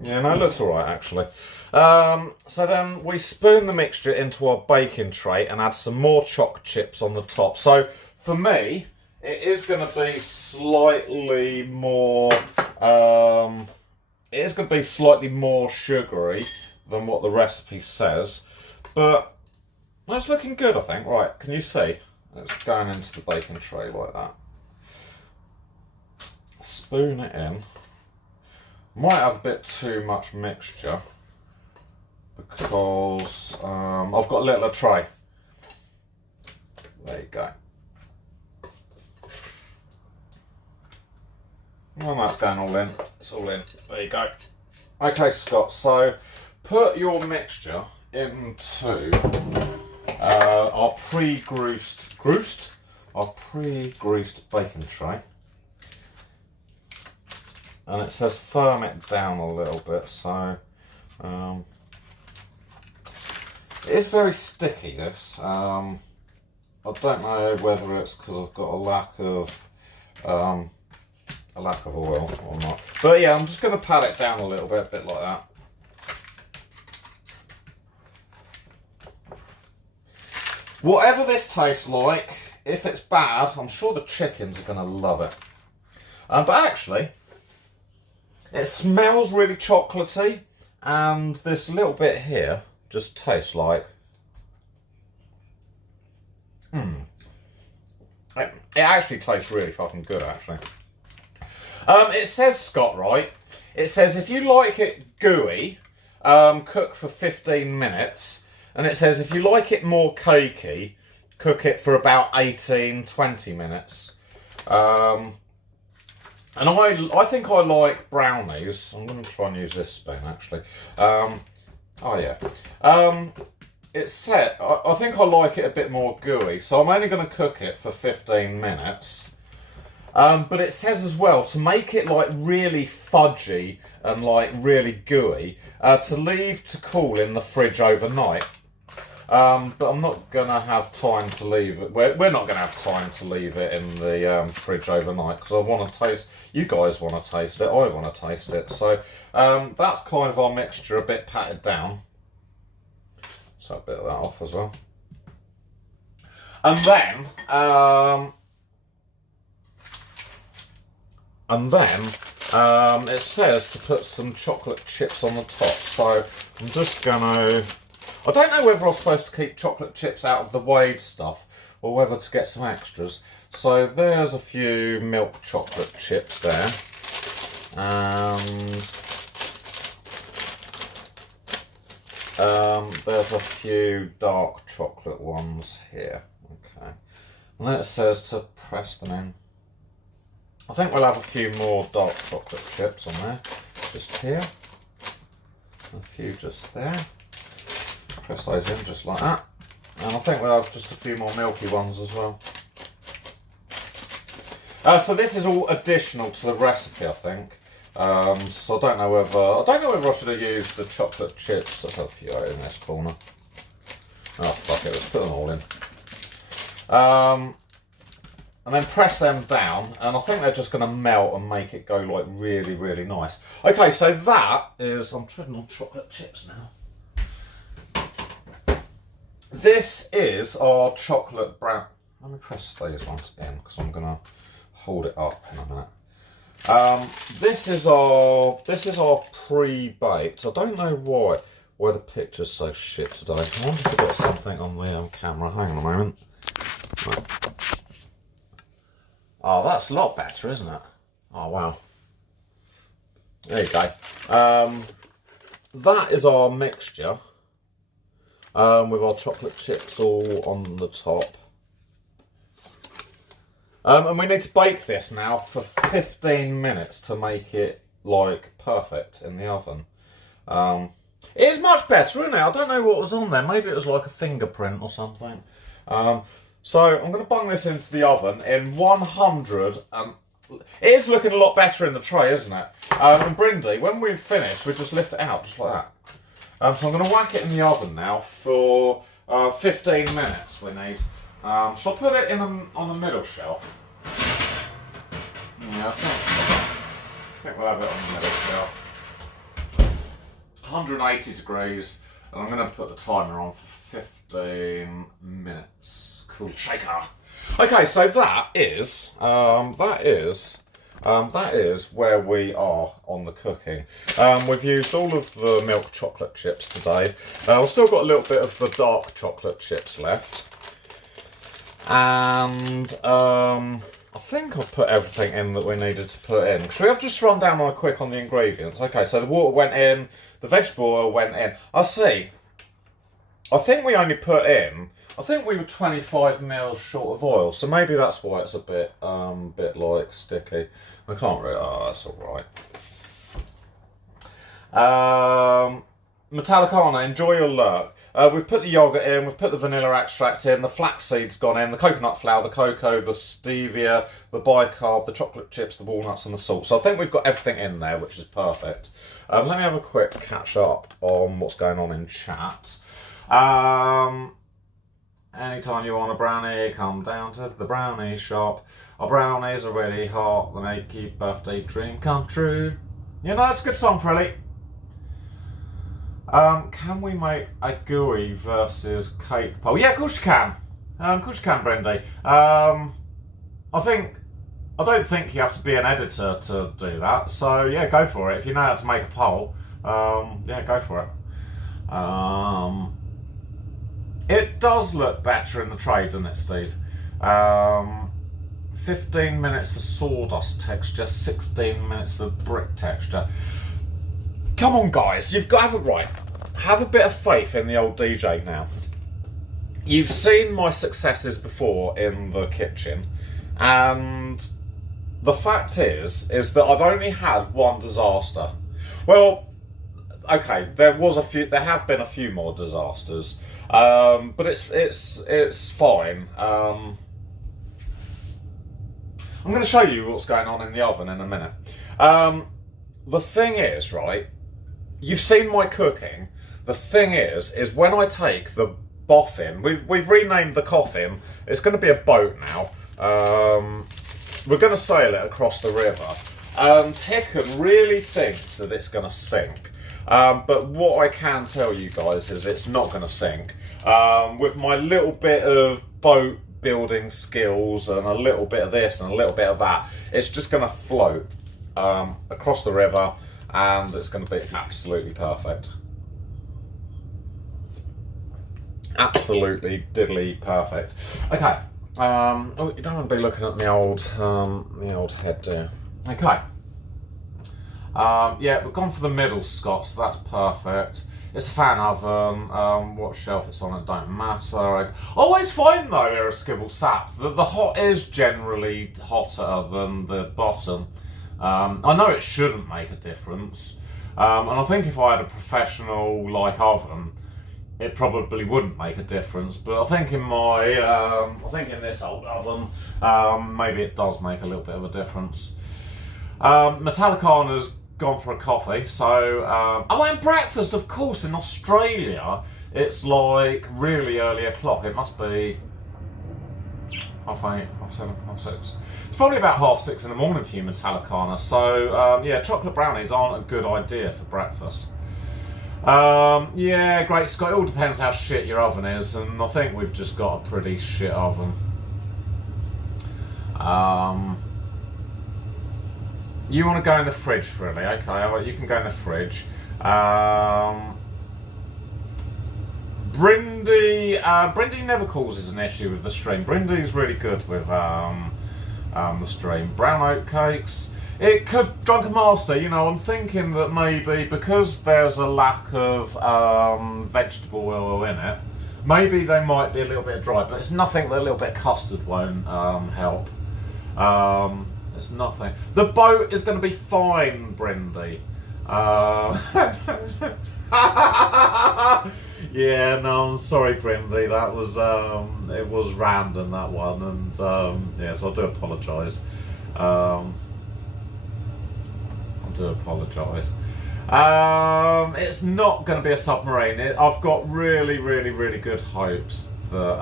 Yeah, no, it looks alright actually. So then we spoon the mixture into our baking tray and add some more choc chips on the top. So for me, it is going to be slightly more. It is going to be slightly more sugary than what the recipe says, but that's looking good, I think. Right, can you see? It's going into the baking tray like that. Spoon it in. Might have a bit too much mixture because I've got a little tray. There you go. Well, that's going all in. It's all in. There you go. Okay, Scott. So put your mixture into our pre-greased baking tray. And it says firm it down a little bit, so it is very sticky, this. I don't know whether it's because I've got a lack of oil or not. But yeah, I'm just going to pat it down a little bit, a bit like that. Whatever this tastes like, if it's bad, I'm sure the chickens are going to love it. But actually, it smells really chocolatey, and this little bit here just tastes like... It actually tastes really fucking good, actually. It says, Scott, right? It says if you like it gooey, cook for 15 minutes. And it says if you like it more cakey, cook it for about 18-20 minutes. And I think I like brownies. I'm going to try and use this spoon, actually. Oh, yeah. It said, I think I like it a bit more gooey, so I'm only going to cook it for 15 minutes. But it says as well, to make it like really fudgy and like really gooey, to leave to cool in the fridge overnight. But I'm not going to have time to leave it. We're not going to have time to leave it in the fridge overnight because I want to taste. You guys want to taste it. I want to taste it. So that's kind of our mixture, a bit patted down. So a bit of that off as well. And then it says to put some chocolate chips on the top. So I'm just going to... I don't know whether I'm supposed to keep chocolate chips out of the weighed stuff or whether to get some extras. So there's a few milk chocolate chips there. And there's a few dark chocolate ones here. Okay. And then it says to press them in. I think we'll have a few more dark chocolate chips on there. Just here. A few just there. Press those in just like that. And I think we'll have just a few more milky ones as well. So this is all additional to the recipe, I think. So I don't know whether I should have used the chocolate chips. Let's have a few out in this corner. Oh fuck it, let's put them all in. And then press them down, and I think they're just going to melt and make it go like really, really nice. Okay, so that is... I'm treading on chocolate chips now. This is our chocolate brown... Let me press these ones in, because I'm going to hold it up in a minute. This is our pre-baked. I don't know why the picture's so shit today. I wonder if I've got something on the camera. Hang on a moment. Right. Oh, that's a lot better, isn't it? Oh, wow. There you go. That is our mixture. With our chocolate chips all on the top. And we need to bake this now for 15 minutes to make it, like, perfect in the oven. It is much better, isn't it? I don't know what was on there. Maybe it was like a fingerprint or something. So I'm going to bung this into the oven in 100. It is looking a lot better in the tray, isn't it? And Brindy, when we've finished, we just lift it out just like that. So I'm going to whack it in the oven now for 15 minutes. We need. Shall I put it in on the middle shelf? Yeah, I think we'll have it on the middle shelf. 180 degrees, and I'm going to put the timer on for 15 minutes. Cool shaker. Okay, so that is where we are on the cooking. We've used all of the milk chocolate chips today. We've still got a little bit of the dark chocolate chips left. And I think I've put everything in that we needed to put in. Should we have just run down on quick on the ingredients? Okay, so the water went in, the vegetable oil went in. I see. I think we only put in, I think we were 25 mils short of oil, so maybe that's why it's a bit like sticky. I can't really, oh, that's alright. Metallicana, enjoy your lurk. We've put the yoghurt in, we've put the vanilla extract in, the flaxseed's gone in, the coconut flour, the cocoa, the stevia, the bicarb, the chocolate chips, the walnuts and the salt. So I think we've got everything in there, which is perfect. Let me have a quick catch up on what's going on in chat. Anytime you want a brownie, come down to the brownie shop. Our brownies are really hot, they make your birthday dream come true. You know, that's a good song, Frilly. Can we make a gooey versus cake poll? Yeah, of course you can. Of course you can, Brendy. I don't think you have to be an editor to do that. So yeah, go for it. If you know how to make a poll, yeah, go for it. It does look better in the tray, doesn't it, Steve? 15 minutes for sawdust texture, 16 minutes for brick texture. Come on, guys, you've got to have it right. Have a bit of faith in the old DJ now. You've seen my successes before in the kitchen, and the fact is that I've only had one disaster. Well, okay, there have been a few more disasters, but it's fine. I'm going to show you what's going on in the oven in a minute. The thing is, right, you've seen my cooking. The thing is when I take the boffin, we've renamed the coffin. It's going to be a boat now. We're going to sail it across the river. Ticken really thinks that it's going to sink. But what I can tell you guys is it's not going to sink. With my little bit of boat building skills and a little bit of this and a little bit of that, it's just going to float across the river, and it's going to be absolutely perfect. Absolutely diddly perfect. Okay. Oh, you don't want to be looking at the old head there. Okay. Yeah, we've gone for the middle Scott, so that's perfect. It's a fan oven. What shelf it's on, it don't matter. I always find though, Irascible Sap, that the hot is generally hotter than the bottom. I know it shouldn't make a difference, and I think if I had a professional like oven, it probably wouldn't make a difference. But I think in this old oven, maybe it does make a little bit of a difference. Metallicana's gone for a coffee, so and breakfast, of course. In Australia, it's like really early o'clock. It must be 8:30, 7:30, 6:30. It's probably about 6:30 in the morning for you, Metallicana. So yeah, chocolate brownies aren't a good idea for breakfast. Yeah, great Scott. It all depends how shit your oven is, and I think we've just got a pretty shit oven. You want to go in the fridge, Frilly? Okay, you can go in the fridge. Brindy never causes an issue with the stream. Brindy's really good with the stream. Brown oat cakes. It could, Drunken Master, you know, I'm thinking that maybe because there's a lack of vegetable oil in it, maybe they might be a little bit dry, but it's nothing that a little bit of custard won't help. It's nothing. The boat is going to be fine, Brindy. Yeah, no, I'm sorry, Brindy. That was it was random, that one, and yes, I do apologise. I do apologise. It's not going to be a submarine. I've got really, really, really good hopes that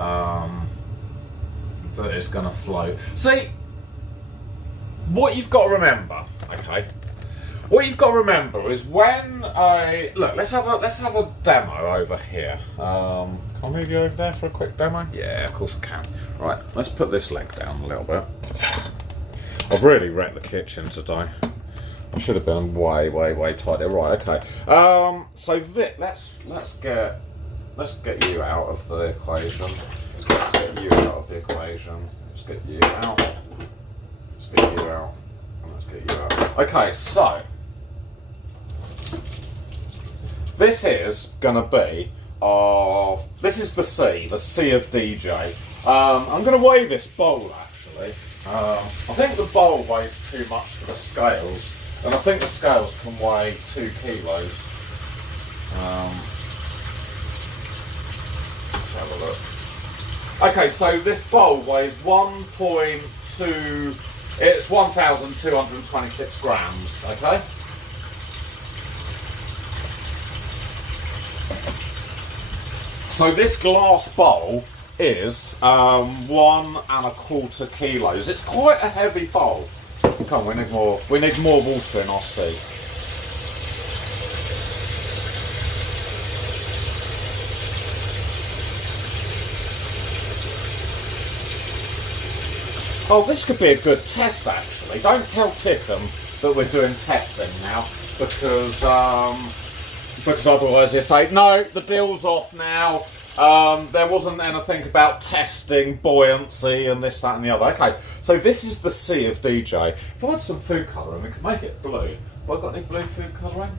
that it's going to float. See, what you've got to remember, okay? What you've got to remember is when I look. Let's have a demo over here. Can I move you over there for a quick demo? Yeah, of course I can. Right, let's put this leg down a little bit. I've really wrecked the kitchen today. I should have been way tighter. Right, okay. So let's get you out of the equation. Let's get you out of the equation. Let's get you out. Let's get you out. And let's get you out. Okay, so this is gonna be this is the C of DJ. I'm gonna weigh this bowl actually. I think the bowl weighs too much for the scales, and I think the scales can weigh 2 kilos. Let's have a look. Okay, so this bowl weighs 1.2. It's 1,226 grams. Okay. So this glass bowl is 1¼ kilos. It's quite a heavy bowl. Come on, we need more. We need more water in our sea. Oh, this could be a good test actually. Don't tell Tickham that we're doing testing now, because otherwise they say, no, the deal's off now. There wasn't anything about testing buoyancy and this, that and the other. Okay, so this is the C of DJ. If I had some food colouring, we could make it blue. Have I got any blue food colouring?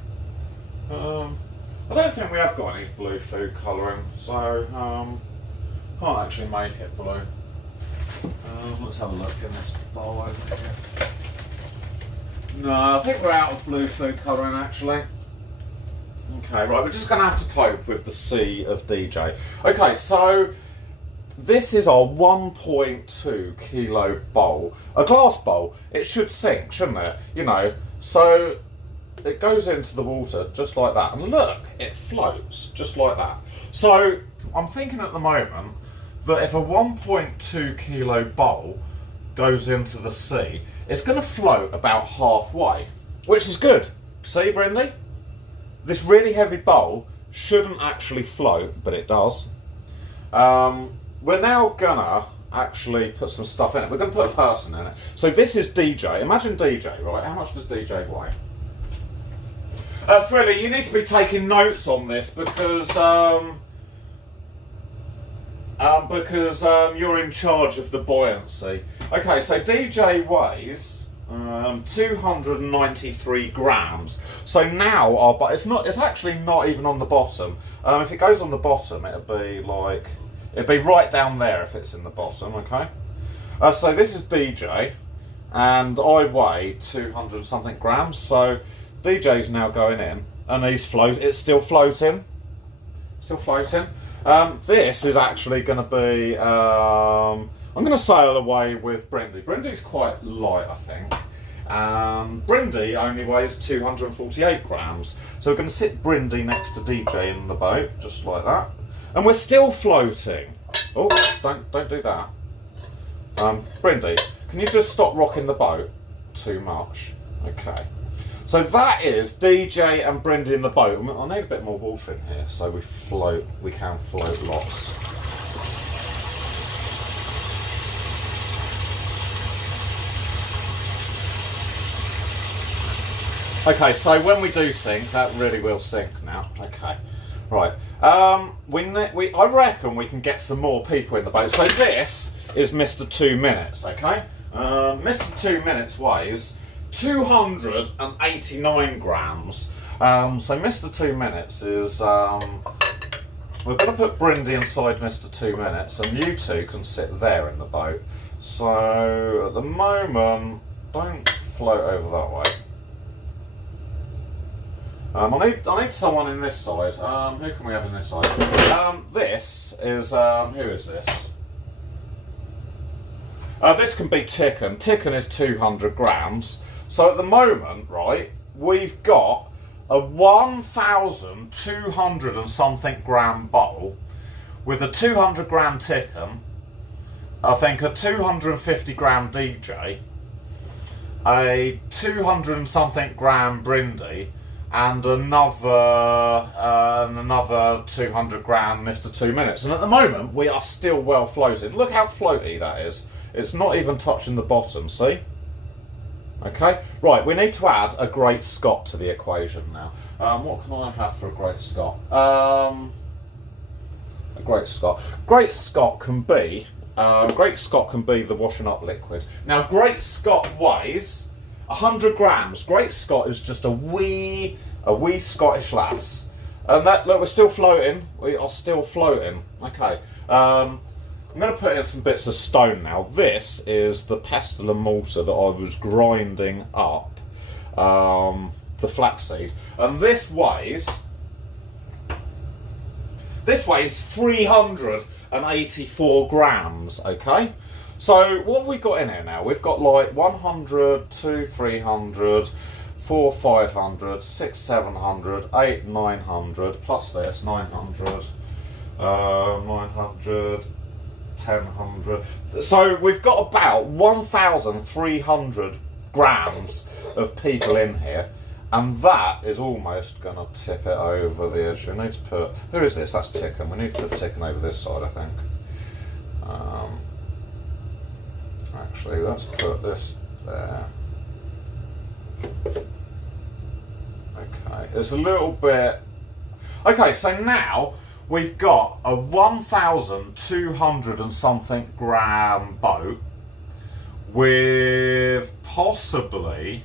I don't think we have got any blue food colouring, so can't actually make it blue. Let's have a look in this bowl over here. No, I think we're out of blue food colouring actually. Okay, right, we're just going to have to cope with the C of DJ. Okay, so this is our 1.2 kilo bowl. A glass bowl, it should sink, shouldn't it? You know, so it goes into the water just like that. And look, it floats just like that. So I'm thinking at the moment that if a 1.2 kilo bowl goes into the sea, it's going to float about halfway, which is good. See, Brindy? This really heavy bowl shouldn't actually float, but it does. We're now gonna actually put some stuff in it. We're gonna put a person in it. So this is DJ. Imagine DJ, right? How much does DJ weigh? Frilly, you need to be taking notes on this because you're in charge of the buoyancy. Okay, so DJ weighs 293 grams. So now it's actually not even on the bottom. If it goes on the bottom, it'd be right down there if it's in the bottom. Okay. So this is DJ, and I weigh 200 something grams. So DJ's now going in, and it's still floating. Still floating. This is actually going to be. I'm going to sail away with Brindy. Brindy's quite light, I think. Brindy only weighs 248 grams. So we're going to sit Brindy next to DJ in the boat, just like that. And we're still floating. Oh, don't do that. Brindy, can you just stop rocking the boat too much? Okay. So that is DJ and Brindy in the boat. I need a bit more water in here so we can float lots. Okay, so when we do sink, that really will sink now. Okay, right. I reckon we can get some more people in the boat. So this is Mr. 2 Minutes, okay? Mr. 2 Minutes weighs 289 grams. So Mr. 2 Minutes is we're going to put Brindy inside Mr. 2 Minutes, and you two can sit there in the boat. So at the moment, don't float over that way. I need someone in this side. Who can we have in this side? This is who is this? This can be Ticken. Ticken is 200 grams. So at the moment, right, we've got a 1,200 and something gram bowl with a 200 gram Ticken, I think a 250 gram DJ, a 200 and something gram Brindy, and another 200 gram Mr. 2 Minutes. And at the moment, we are still well floating. Look how floaty that is. It's not even touching the bottom, see? Okay, right, we need to add a Great Scott to the equation now. What can I have for a Great Scott? A Great Scott. Great Scott can be the washing up liquid. Now, Great Scott weighs 100 grams. Great Scott is just a wee Scottish lass. And that, look, we're still floating. We are still floating. Okay. I'm going to put in some bits of stone now. This is the pestle and mortar that I was grinding up the flaxseed. And this weighs 384 grams, okay? So what have we got in here now? We've got like 100, 2, 300, 4, 500, 6, 700, 8, 900, plus this, 900, 900, 1000. So we've got about 1,300 grams of people in here, and that is almost going to tip it over the edge. We need to put, who is this? That's Ticken. We need to put Ticken over this side, I think. Actually, let's put this there. Okay, it's a little bit. Okay, so now we've got a 1,200 and something gram boat with possibly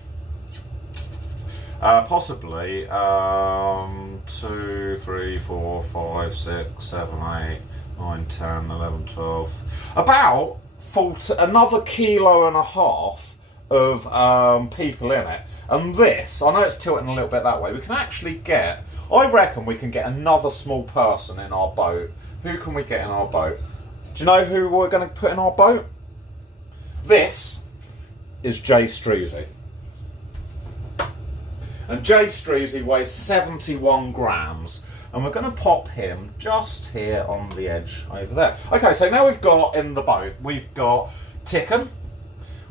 2, 3, 4, 5, 6, 7, 8, 9, 10, 11, 12. About 40, another 1.5 kilos of people in it. And this, I know it's tilting a little bit that way, we can actually get, I reckon we can get another small person in our boat. Who can we get in our boat? Do you know who we're going to put in our boat? This is Jay Streezy. And Jay Streezy weighs 71 grams. And we're going to pop him just here on the edge over there. Okay, so now we've got in the boat, we've got Ticken,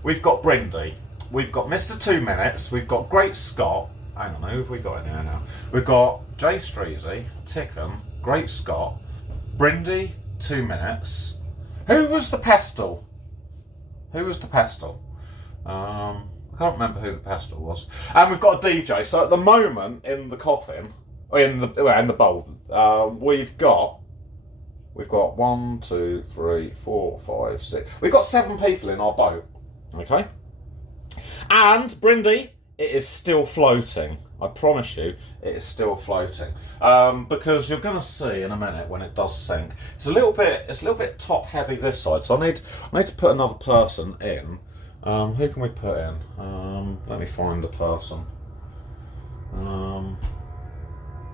we've got Brindy, we've got Mr. 2 Minutes, we've got Great Scott. Hang on, who have we got in here now? We've got Jay Streezy, Ticken, Great Scott, Brindy, 2 Minutes. Who was the pestle? Who was the pestle? I can't remember who the pestle was. And we've got a DJ. So at the moment in the coffin, in the bowl, we've got 1, 2, 3, 4, 5, 6. We've got 7 people in our boat. Okay. And Brindy, it is still floating. I promise you, it is still floating. Because you're going to see in a minute when it does sink. It's a little bit top heavy this side, so I need to put another person in. Who can we put in? Let me find the person.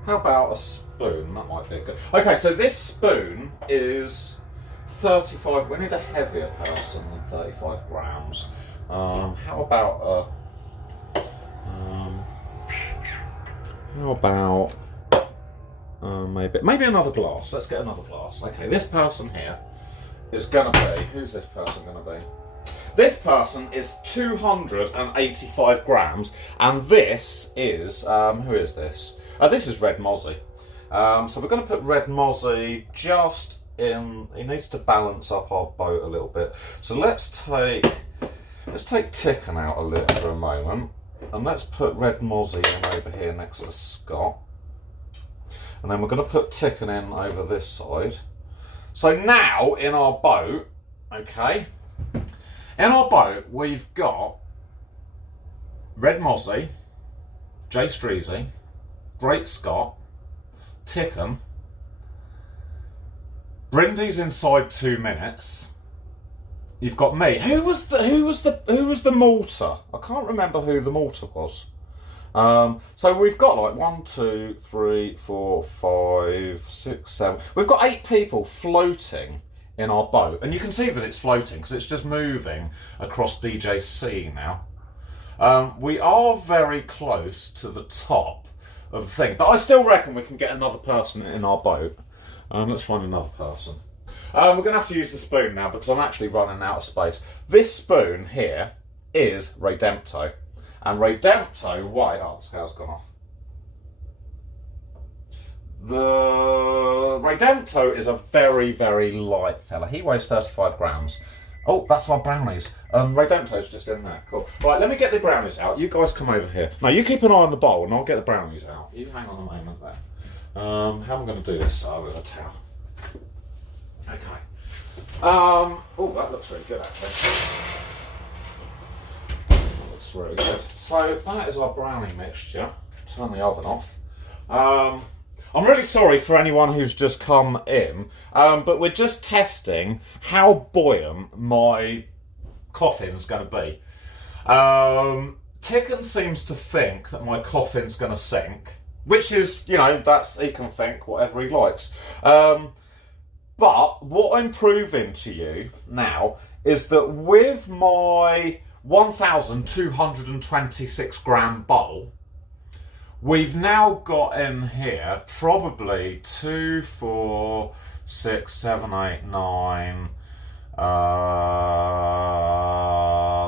How about a spoon? That might be good. Okay, so this spoon is 35. We need a heavier person than 35 grams. How about maybe another glass? Let's get another glass. Okay, this person here is gonna be. Who's this person gonna be? This person is 285 grams, and this is who is this? This is Red Mozzie. So we're going to put Red Mozzie just in. He needs to balance up our boat a little bit. So let's take Ticken out a little for a moment, and let's put Red Mozzie in over here next to Scott, and then we're going to put Ticken in over this side. So now in our boat, okay, in our boat we've got Red Mozzie, Jay Streezy, Great Scott, Ticken, Brindy's inside 2 minutes. You've got me. Who was the mortar? I can't remember who the mortar was. So we've got like 1, 2, 3, 4, 5, 6, 7. We've got 8 people floating in our boat, and you can see that it's floating because it's just moving across DJC now. We are very close to the top of the thing, but I still reckon we can get another person in our boat. Let's find another person. We're going to have to use the spoon now because I'm actually running out of space. This spoon here is Redempto. And Redempto, oh, the scale's gone off. The Redempto is a very, very light fella. He weighs 35 grams. Oh, that's our brownies. Redempto's just in there. Cool. Right, let me get the brownies out. You guys come over here. No, you keep an eye on the bowl and I'll get the brownies out. You hang on a moment there. How am I going to do this? With a towel. Okay. Oh, that looks really good actually. That looks really good. So that is our brownie mixture. Turn the oven off. I'm really sorry for anyone who's just come in, but we're just testing how buoyant my coffin's going to be. Ticken seems to think that my coffin's going to sink, which is, you know, he can think whatever he likes. But what I'm proving to you now is that with my 1,226 gram bowl, we've now got in here probably 2, 4, 6, 7, 8, 9,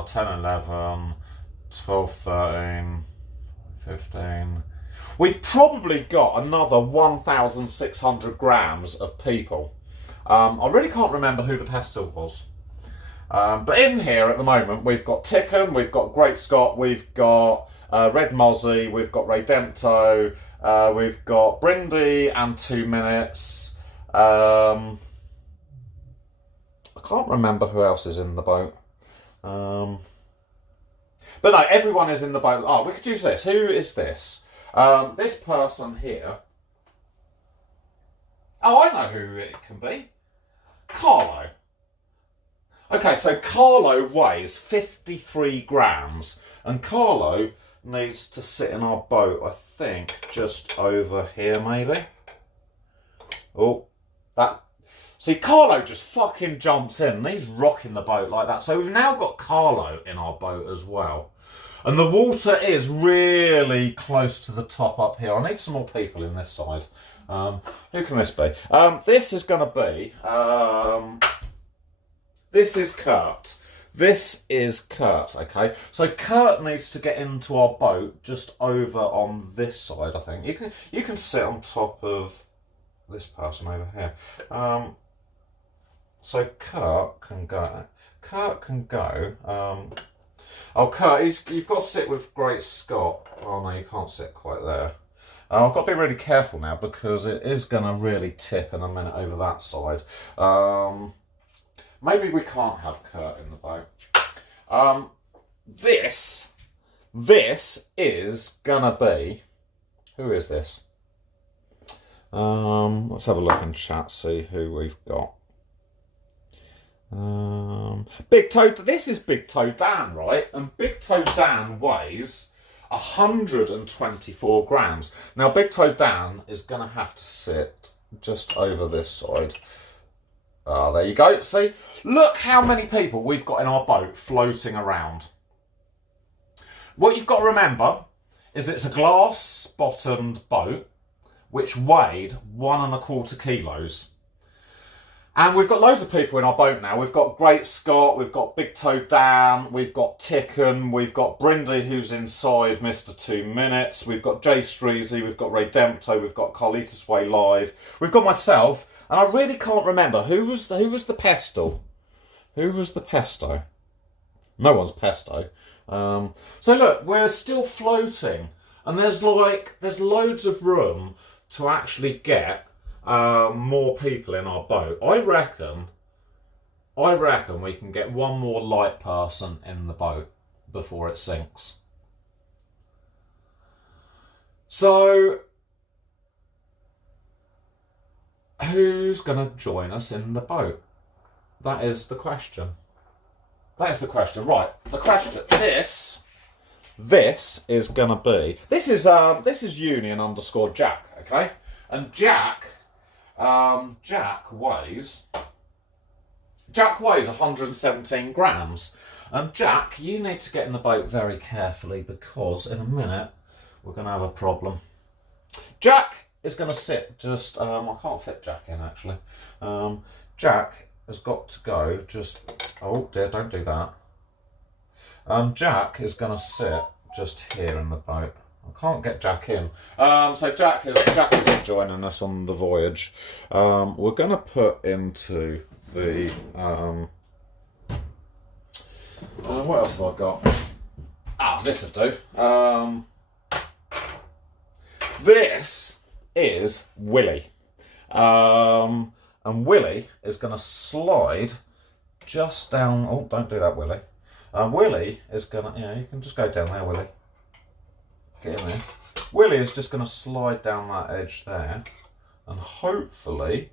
10, 11, 12, 13, 15. We've probably got another 1,600 grams of people. I really can't remember who the pestle was. But in here at the moment, we've got Ticken, we've got Great Scott, we've got Red Mozzie, we've got Redempto, we've got Brindy and 2 minutes. I can't remember who else is in the boat. But no, everyone is in the boat. Oh, we could use this. Who is this? This person here. Oh, I know who it can be. Carlo. Okay, so Carlo weighs 53 grams, and Carlo needs to sit in our boat, I think, just over here, maybe. Oh, that. See, Carlo just fucking jumps in, and he's rocking the boat like that. So we've now got Carlo in our boat as well. And the water is really close to the top up here. I need some more people in this side. Who can this be? This is going to be... this is Kurt. This is Kurt, okay? So Kurt needs to get into our boat just over on this side, I think. You can sit on top of this person over here. So Kurt can go. Oh, Kurt, you've got to sit with Great Scott. Oh, no, you can't sit quite there. I've got to be really careful now because it is going to really tip in a minute over that side. Maybe we can't have Kurt in the boat. This is going to be... Who is this? Let's have a look in chat, see who we've got. Big Toe, this is Big Toe Dan, right? And Big Toe Dan weighs 124 grams. Now, Big Toe Dan is going to have to sit just over this side. There you go. See, look how many people we've got in our boat floating around. What you've got to remember is it's a glass-bottomed boat which weighed 1¼ kilos. And we've got loads of people in our boat now. We've got Great Scott, we've got Big Toe Dan, we've got Ticken, we've got Brindy who's inside Mr. 2 Minutes, we've got Jay Streezy, we've got Redempto, we've got Carlitos Way Live, we've got myself, and I really can't remember who was the pestle. Who was the pesto? No one's pesto. So look, we're still floating, and there's loads of room to actually get more people in our boat. I reckon we can get one more light person in the boat before it sinks. So who's going to join us in the boat? That is the question. That is the question. Right, the question. This is going to be... This is Union_Jack, okay? And Jack weighs 117 grams. And Jack, you need to get in the boat very carefully because in a minute we're going to have a problem. Jack is going to sit just... I can't fit Jack in, actually. Jack has got to go just... Oh, dear, don't do that. Jack is going to sit just here in the boat. I can't get Jack in. So Jack is joining us on the voyage. We're going to put into the... what else have I got? This will do. This is Willie. And Willie is going to slide just down... Oh, don't do that, Willie. Willie is going to... Yeah, you can just go down there, Willie. Get in there. Willie is just going to slide down that edge there. And hopefully...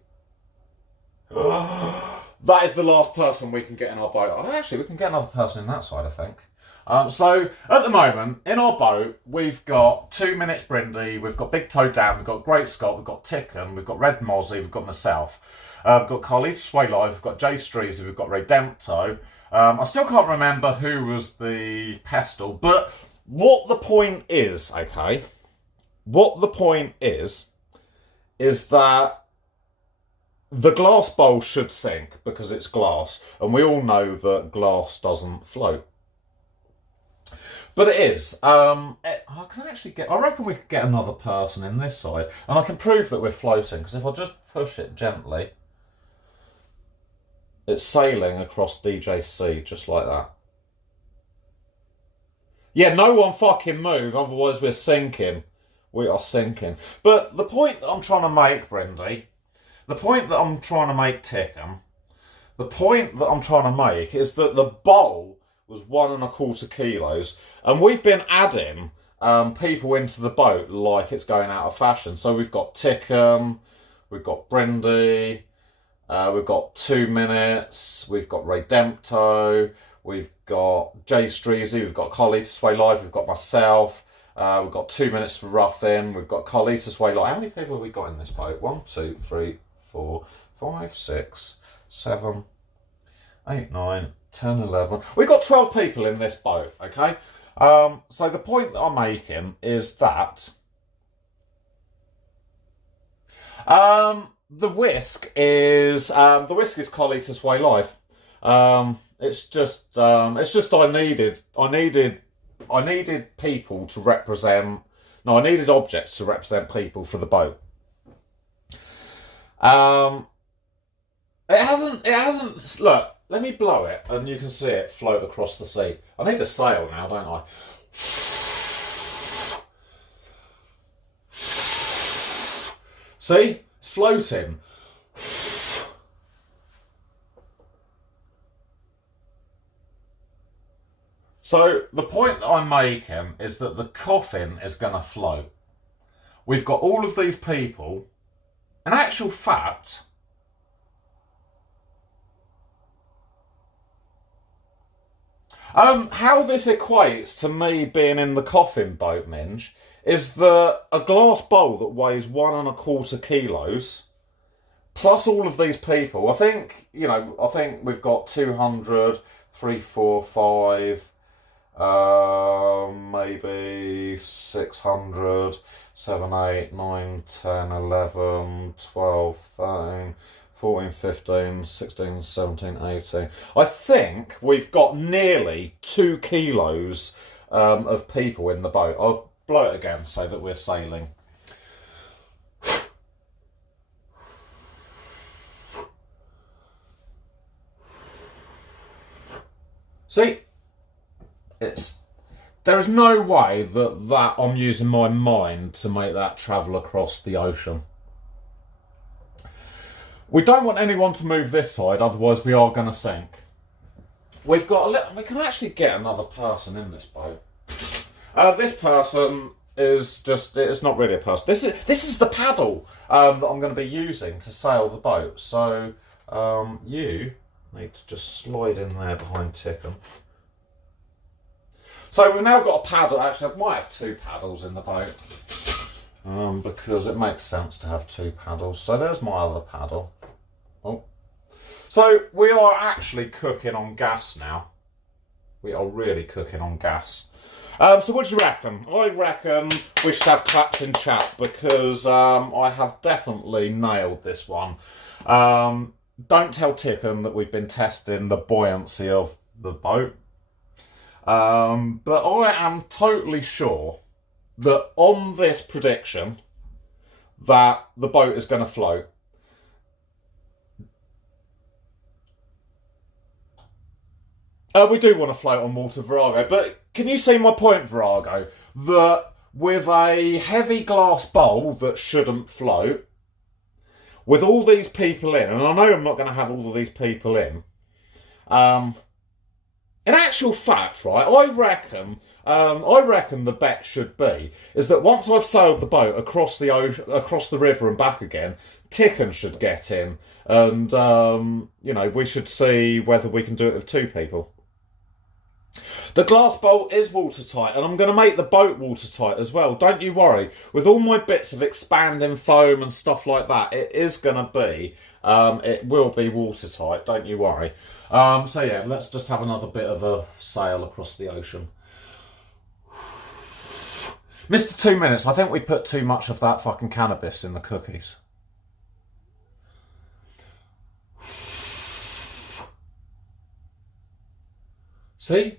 that is the last person we can get in our boat. Oh, actually, we can get another person in that side, I think. So, at the moment, in our boat, we've got 2 Minutes Brindy, we've got Big Toe Dan, we've got Great Scott, we've got Ticken, we've got Red Mozzie, we've got myself. We've got Carlita Sway Live, we've got Jay Streezy, we've got Redempto. I still can't remember who was the pestle, but what the point is, okay? What the point is that the glass bowl should sink because it's glass, and we all know that glass doesn't float. But it is. I reckon we could get another person in this side, and I can prove that we're floating, because if I just push it gently, it's sailing across DJC, just like that. Yeah, no one fucking move, otherwise we're sinking. We are sinking. But the point that I'm trying to make, Brindy, the point that I'm trying to make, Ticken, the point that I'm trying to make is that the bowl was 1¼ kilos, and we've been adding people into the boat like it's going out of fashion. So we've got Ticken, we've got Brindy, we've got 2 Minutes, we've got Redempto, we've got Jay Streezy, we've got Carlita Sway Live, we've got myself, we've got 2 Minutes for Ruffin, we've got Carlita Sway Live. How many people have we got in this boat? 1, 2, 3, 4, 5, 6, 7, 8, 9, 10, 11. We've got 12 people in this boat, okay? So the point that I'm making is that the whisk is Carlita Sway Live. It's just I needed people to represent. No, I needed objects to represent people for the boat. It hasn't. Look, let me blow it, and you can see it float across the sea. I need a sail now, don't I? See, it's floating. So the point that I'm making is that the coffin is going to float. We've got all of these people. In actual fact, how this equates to me being in the coffin boat, Minge, is that a glass bowl that weighs 1¼ kilos, plus all of these people, I think we've got 200, 3, 4, 5, maybe 600, 7, 8, 9, 10, 11, 12, 13, 14, 15, 16, 17, 18. I think we've got nearly 2 kilos of people in the boat. I'll blow it again so that we're sailing. See? There is no way that I'm using my mind to make that travel across the ocean. We don't want anyone to move this side, otherwise we are going to sink. We can actually get another person in this boat. This person is just, it's not really a person. This is the paddle that I'm going to be using to sail the boat. So you need to just slide in there behind Ticken. So we've now got a paddle. Actually, I might have two paddles in the boat because it makes sense to have two paddles. So there's my other paddle. Oh, so we are actually cooking on gas now. We are really cooking on gas. So what do you reckon? I reckon we should have claps in chat because I have definitely nailed this one. Don't tell Ticken that we've been testing the buoyancy of the boat. But I am totally sure that on this prediction that the boat is going to float. We do want to float on water, Virago, but can you see my point, Virago? That with a heavy glass bowl that shouldn't float, with all these people in, and I know I'm not going to have all of these people in, in actual fact, right, I reckon the bet should be is that once I've sailed the boat across the ocean, across the river and back again, Ticken should get in, and you know, we should see whether we can do it with two people. The glass bowl is watertight, and I'm going to make the boat watertight as well. Don't you worry. With all my bits of expanding foam and stuff like that, it is going to be, it will be watertight. Don't you worry. So yeah, let's just have another bit of a sail across the ocean. Mr. 2 minutes, I think we put too much of that fucking cannabis in the cookies. See?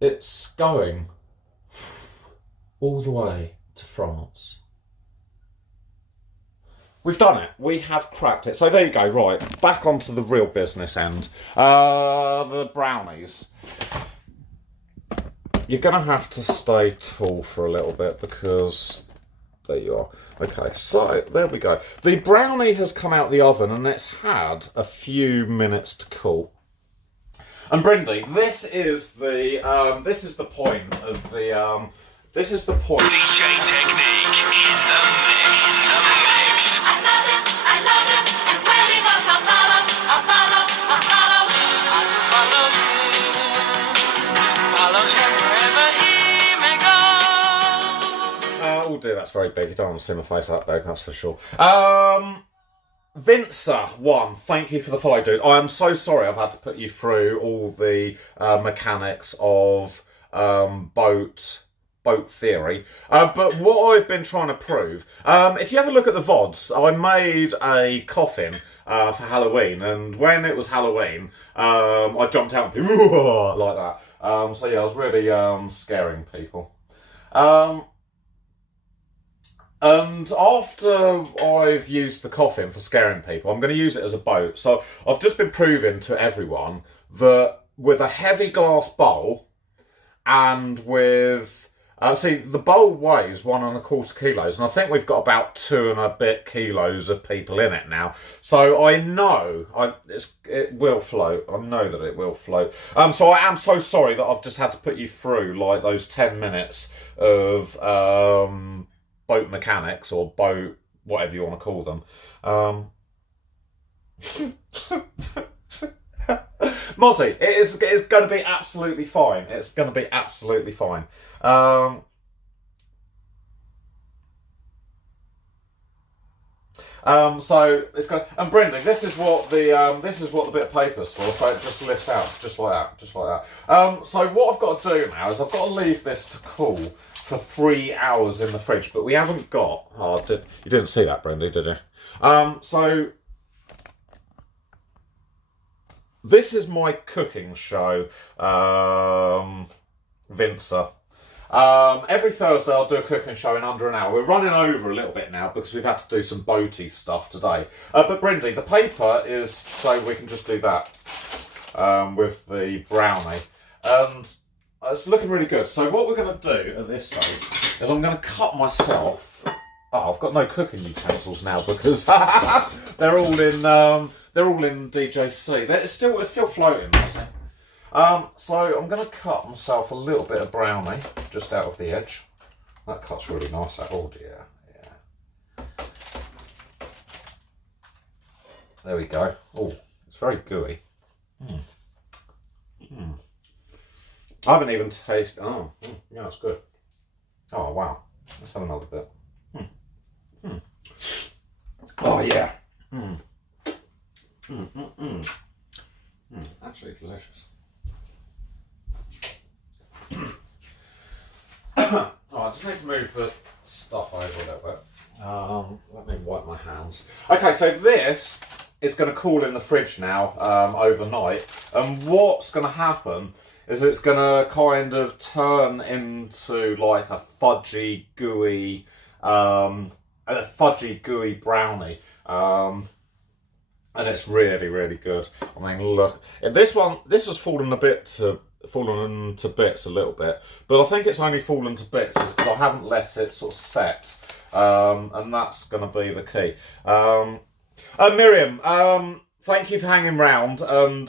It's going all the way to France. We've done it. We have cracked it. So there you go. Right, back onto the real business end. The brownies. You're going to have to stay tall for a little bit because... There you are. Okay, so there we go. The brownie has come out the oven and it's had a few minutes to cool. And Brindy, this is the point of the this is the point. DJ Technique in the mix. I love it, and when he goes, I follow. Follow him wherever he may go. Oh dear, that's very big. You don't want to see my face that big, that's for sure. Vincer1, thank you for the follow, dude. I am so sorry I've had to put you through all the mechanics of boat theory. But what I've been trying to prove, if you have a look at the VODs, I made a coffin for Halloween, and when it was Halloween, I jumped out and like that. So yeah, I was really scaring people. And after I've used the coffin for scaring people, I'm going to use it as a boat. So I've just been proving to everyone that with a heavy glass bowl and with... see, the bowl weighs 1.25 kilos, and I think we've got about 2 and a bit kilos of people in it now. So I know it will float. I know that it will float. So I am so sorry that I've just had to put you through like those 10 minutes of... boat mechanics or boat whatever you want to call them. Mozzie, it's going to be absolutely fine. It's going to be absolutely fine. So it's going. And Brendan, this is what the bit of paper's for. So it just lifts out, just like that, just like that. So what I've got to do now is I've got to leave this to cool for 3 hours in the fridge, but we haven't got... Oh, you didn't see that, Brendy, did you? So, this is my cooking show, Vincer. Every Thursday I'll do a cooking show in under an hour. We're running over a little bit now because we've had to do some boaty stuff today. But Brindy, the paper is so we can just do that with the brownie. And it's looking really good. So what we're going to do at this stage is I'm going to cut myself... Oh, I've got no cooking utensils now because they're all in DJC. It's still floating, isn't it? So I'm going to cut myself a little bit of brownie just out of the edge. That cut's really nice. Oh dear. Yeah. There we go. Oh, it's very gooey. I haven't even tasted. Oh, yeah, it's good. Oh wow. Let's have another bit. Oh yeah. Actually delicious. Oh, I just need to move the stuff over a little bit. Let me wipe my hands. Okay, so this is going to cool in the fridge now overnight. And what's going to happen is it's going to kind of turn into like a fudgy, gooey brownie. And it's really, really good. I mean, look, this has fallen to bits a little bit, but I think it's only fallen to bits because I haven't let it sort of set, and that's going to be the key. Miriam, thank you for hanging round, and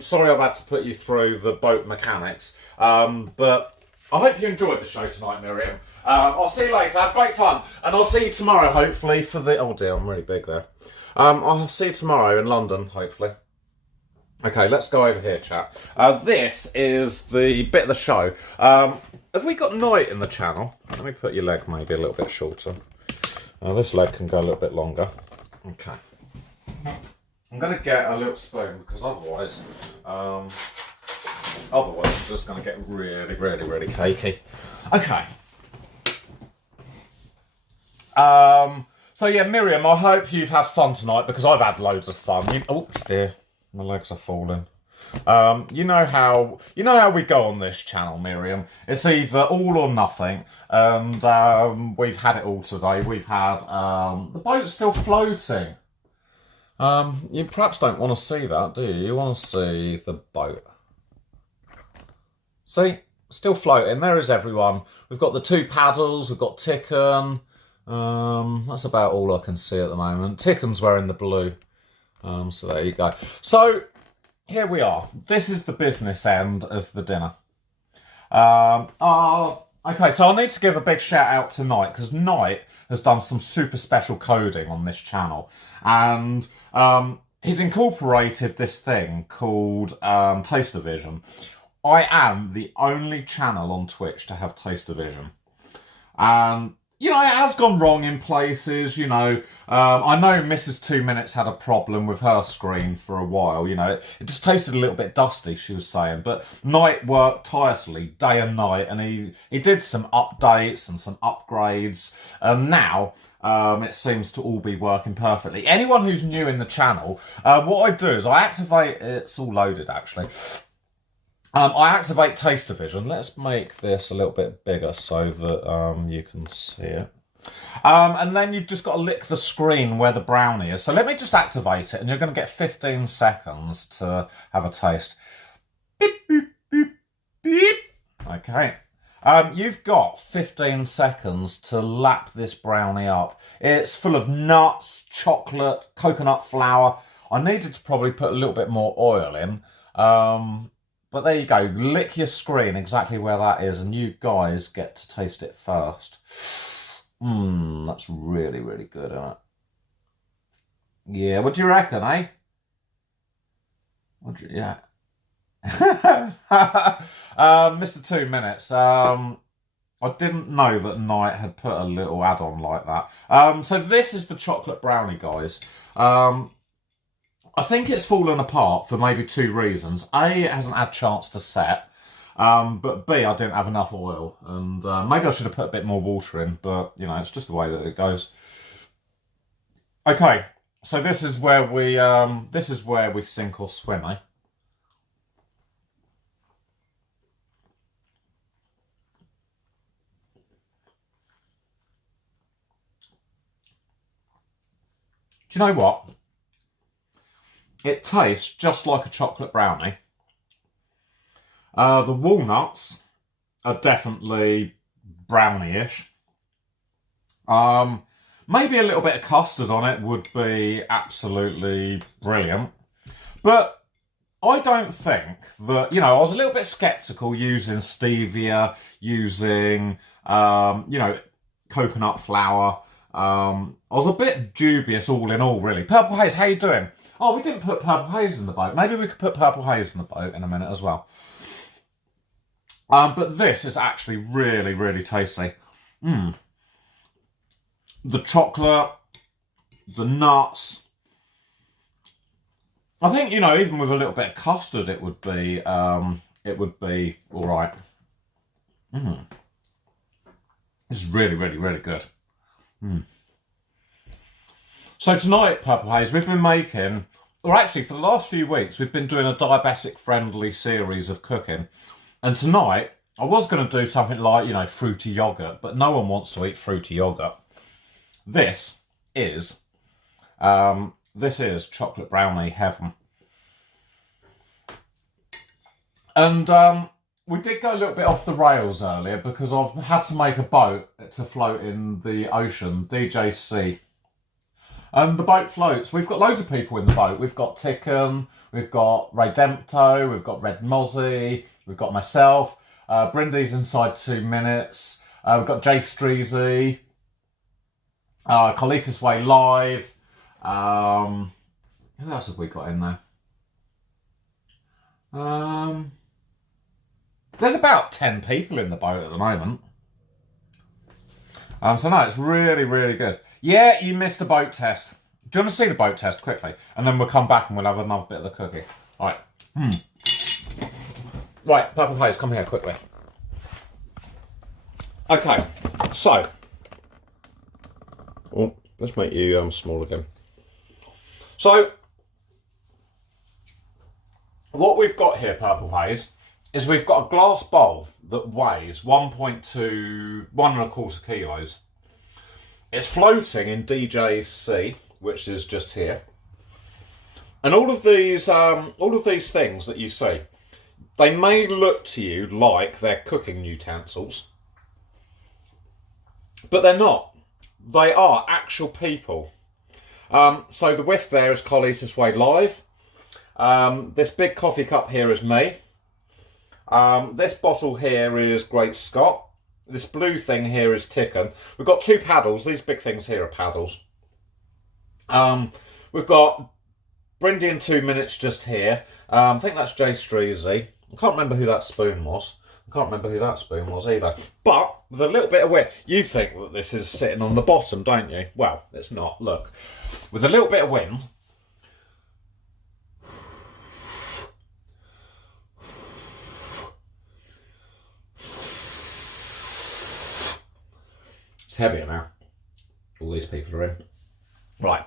sorry I've had to put you through the boat mechanics, but I hope you enjoyed the show tonight, Miriam. I'll see you later. Have great fun, and I'll see you tomorrow, hopefully, for the... Oh dear, I'm really big there. I'll see you tomorrow in London, hopefully. Okay, let's go over here, chat. This is the bit of the show. Have we got Night in the channel? Let me put your leg maybe a little bit shorter. This leg can go a little bit longer. Okay. I'm going to get a little spoon because otherwise it's just going to get really, really, really cakey. Okay. So yeah, Miriam, I hope you've had fun tonight because I've had loads of fun. Oops, dear, my legs are falling. You know how we go on this channel, Miriam. It's either all or nothing, and we've had it all today. We've had the boat's still floating. You perhaps don't want to see that, do you? You want to see the boat. See, still floating. There is everyone. We've got the 2 paddles. We've got Tickon. That's about all I can see at the moment. Ticken's wearing the blue. So there you go. So here we are. This is the business end of the dinner. Okay, so I need to give a big shout out to Night because Night has done some super special coding on this channel, and he's incorporated this thing called Taster Vision. I am the only channel on Twitch to have Taster Vision, and you know, it has gone wrong in places, you know. I know Mrs. 2 Minutes had a problem with her screen for a while, you know. It just tasted a little bit dusty, she was saying. But Night worked tirelessly, day and night, and he did some updates and some upgrades. And now it seems to all be working perfectly. Anyone who's new in the channel, what I do is I activate... It's all loaded, actually. I activate Taster Vision. Let's make this a little bit bigger so that you can see it. And then you've just got to lick the screen where the brownie is. So let me just activate it, and you're going to get 15 seconds to have a taste. Beep, beep, beep, beep. Okay. You've got 15 seconds to lap this brownie up. It's full of nuts, chocolate, coconut flour. I needed to probably put a little bit more oil in. But there you go, lick your screen exactly where that is, and you guys get to taste it first. That's really, really good, isn't it? Yeah, what do you reckon, eh? Yeah. Mr. 2 Minutes, I didn't know that Night had put a little add-on like that. So this is the chocolate brownie, guys. I think it's fallen apart for maybe 2 reasons. A, it hasn't had a chance to set. But B, I didn't have enough oil. And maybe I should have put a bit more water in. But, you know, it's just the way that it goes. Okay, so this is where we sink or swim, eh? Do you know what? It tastes just like a chocolate brownie. The walnuts are definitely brownie-ish. Maybe a little bit of custard on it would be absolutely brilliant. But I don't think that, you know, I was a little bit sceptical using stevia, using You know, coconut flour. I was a bit dubious all in all, really. Purple Haze, how you doing? Oh, we didn't put Purple Haze in the boat. Maybe we could put Purple Haze in the boat in a minute as well. But this is actually really, really tasty. The chocolate, the nuts. I think, you know, even with a little bit of custard, it would be all right. This is really, really, really good. So tonight, Purple Haze, we've been making, or actually for the last few weeks, we've been doing a diabetic-friendly series of cooking. And tonight, I was going to do something like, you know, fruity yoghurt, but no one wants to eat fruity yoghurt. This is chocolate brownie heaven. And we did go a little bit off the rails earlier because I've had to make a boat to float in the ocean, DJC. And the boat floats. We've got loads of people in the boat. We've got Ticken, we've got Ray Dempto, we've got Red Mozzie, we've got myself. Brindy's inside 2 minutes. We've got Jay Streezy, Carlitos Way Live. Who else have we got in there? There's about 10 people in the boat at the moment. So no, it's really, really good. Yeah, you missed the boat test. Do you want to see the boat test quickly? And then we'll come back and we'll have another bit of the cookie. All right. Right, Purple Haze, come here quickly. Okay, so. Oh, let's make you small again. So, what we've got here, Purple Haze, is we've got a glass bowl that weighs 1.25 kilos. It's floating in DJC, which is just here. And all of these things that you see, they may look to you like they're cooking utensils, but they're not. They are actual people. So the whisk there is Carlitos Way Live. This big coffee cup here is me. This bottle here is Great Scott. This blue thing here is Ticken. We've got 2 paddles. These big things here are paddles. We've got Brindy in 2 minutes just here. I think that's Jay Streezy. I can't remember who that spoon was. I can't remember who that spoon was either. But with a little bit of wind, you think that this is sitting on the bottom, don't you? Well, it's not. Look. With a little bit of wind, it's heavier now. All these people are in. Right.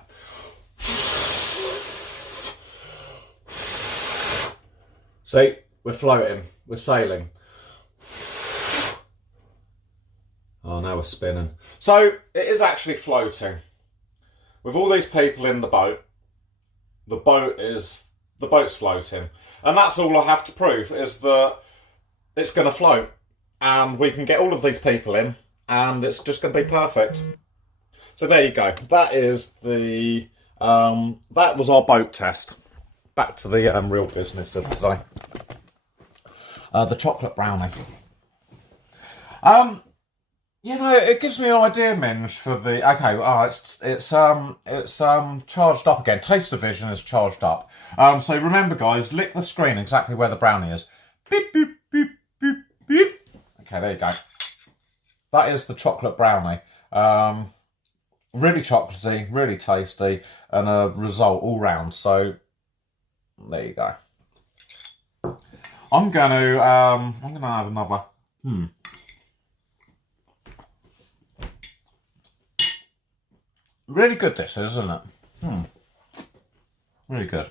See, we're floating. We're sailing. Oh, now we're spinning. So, it is actually floating. With all these people in the boat, the boat's floating. And that's all I have to prove, is that it's going to float. And we can get all of these people in, and it's just going to be perfect. So there you go. That is the that was our boat test. Back to the real business of today. The chocolate brownie. You know, it gives me an idea, Minge, for the it's charged up again. Taste Division is charged up. So remember, guys, lick the screen exactly where the brownie is. Beep beep beep beep beep. Okay, there you go. That is the chocolate brownie. Really chocolatey, really tasty, and a result all round. So there you go. I'm gonna have another. Really good, this is, isn't it? Really good.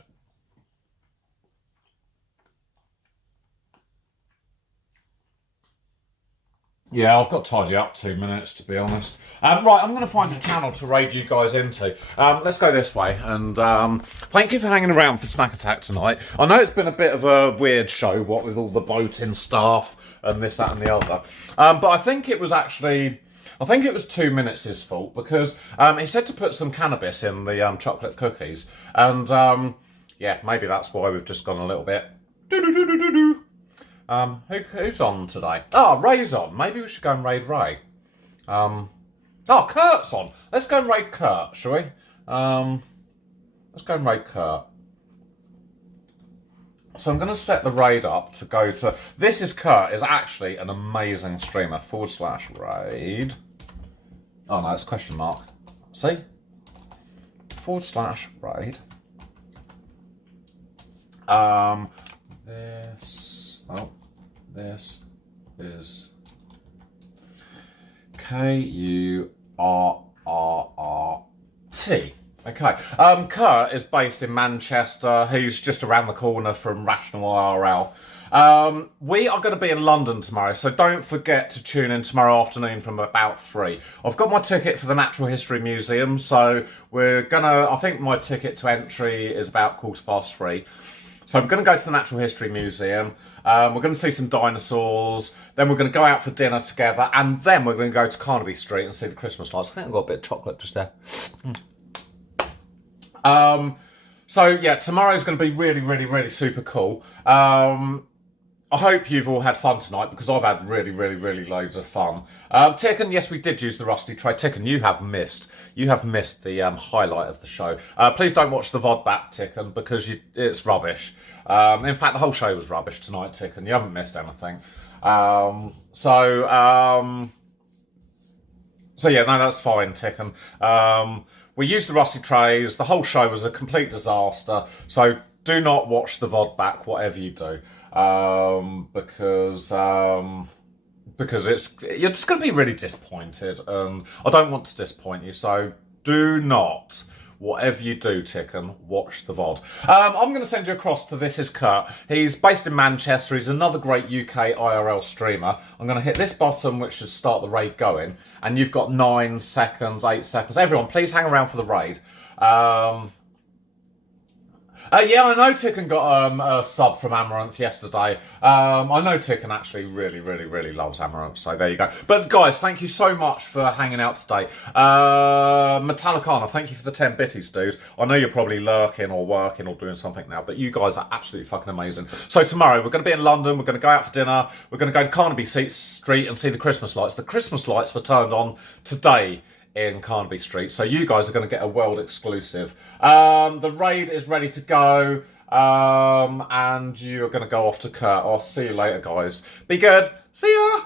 Yeah, I've got to tidy up 2 minutes, to be honest. Right, I'm going to find a channel to raid you guys into. Let's go this way. And thank you for hanging around for Smack Attack tonight. I know it's been a bit of a weird show, what with all the boating stuff and this, that and the other. But I think it was actually... I think it was 2 minutes' fault, because he said to put some cannabis in the chocolate cookies. And, yeah, maybe that's why we've just gone a little bit... Who's on today? Oh, Ray's on. Maybe we should go and raid Ray. Oh, Kurt's on. Let's go and raid Kurt, shall we? Let's go and raid Kurt. So I'm going to set the raid up to go to... This is Kurt, is actually an amazing streamer. /raid. Oh no, it's question mark. See? /raid. This is KURRRT. Okay. Kurt is based in Manchester. He's just around the corner from Rational IRL. We are going to be in London tomorrow, so don't forget to tune in tomorrow afternoon from about 3. I've got my ticket for the Natural History Museum, so I think my ticket to entry is about 3:15. So I'm going to go to the Natural History Museum. We're going to see some dinosaurs. Then we're going to go out for dinner together, and then we're going to go to Carnaby Street and see the Christmas lights. I think I've got a bit of chocolate just there. So yeah, tomorrow's going to be really, really, really super cool. I hope you've all had fun tonight, because I've had really, really, really loads of fun. Ticken, yes, we did use the rusty tray. Ticken, you have missed the highlight of the show. Please don't watch the VOD back, Ticken, because it's rubbish. In fact, the whole show was rubbish tonight, Ticken. You haven't missed anything. So yeah, no, that's fine, Ticken. We used the rusty trays. The whole show was a complete disaster. So do not watch the VOD back, whatever you do. Because you're just going to be really disappointed, and I don't want to disappoint you, so do not, whatever you do, Ticken, watch the VOD. I'm going to send you across to This Is Kurt. He's based in Manchester. He's another great UK IRL streamer. I'm going to hit this button, which should start the raid going, and you've got 9 seconds, 8 seconds. Everyone, please hang around for the raid. Yeah, I know Ticken got a sub from Amaranth yesterday. I know Ticken actually really, really, really loves Amaranth, so there you go. But guys, thank you so much for hanging out today. Metallicana, thank you for the 10 bitties, dude. I know you're probably lurking or working or doing something now, but you guys are absolutely fucking amazing. So tomorrow, we're going to be in London, we're going to go out for dinner, we're going to go to Carnaby Street and see the Christmas lights. The Christmas lights were turned on today in Carnaby Street, so you guys are going to get a world exclusive. The raid is ready to go, and you're going to go off to Kurt. I'll see you later, guys. Be good. See ya.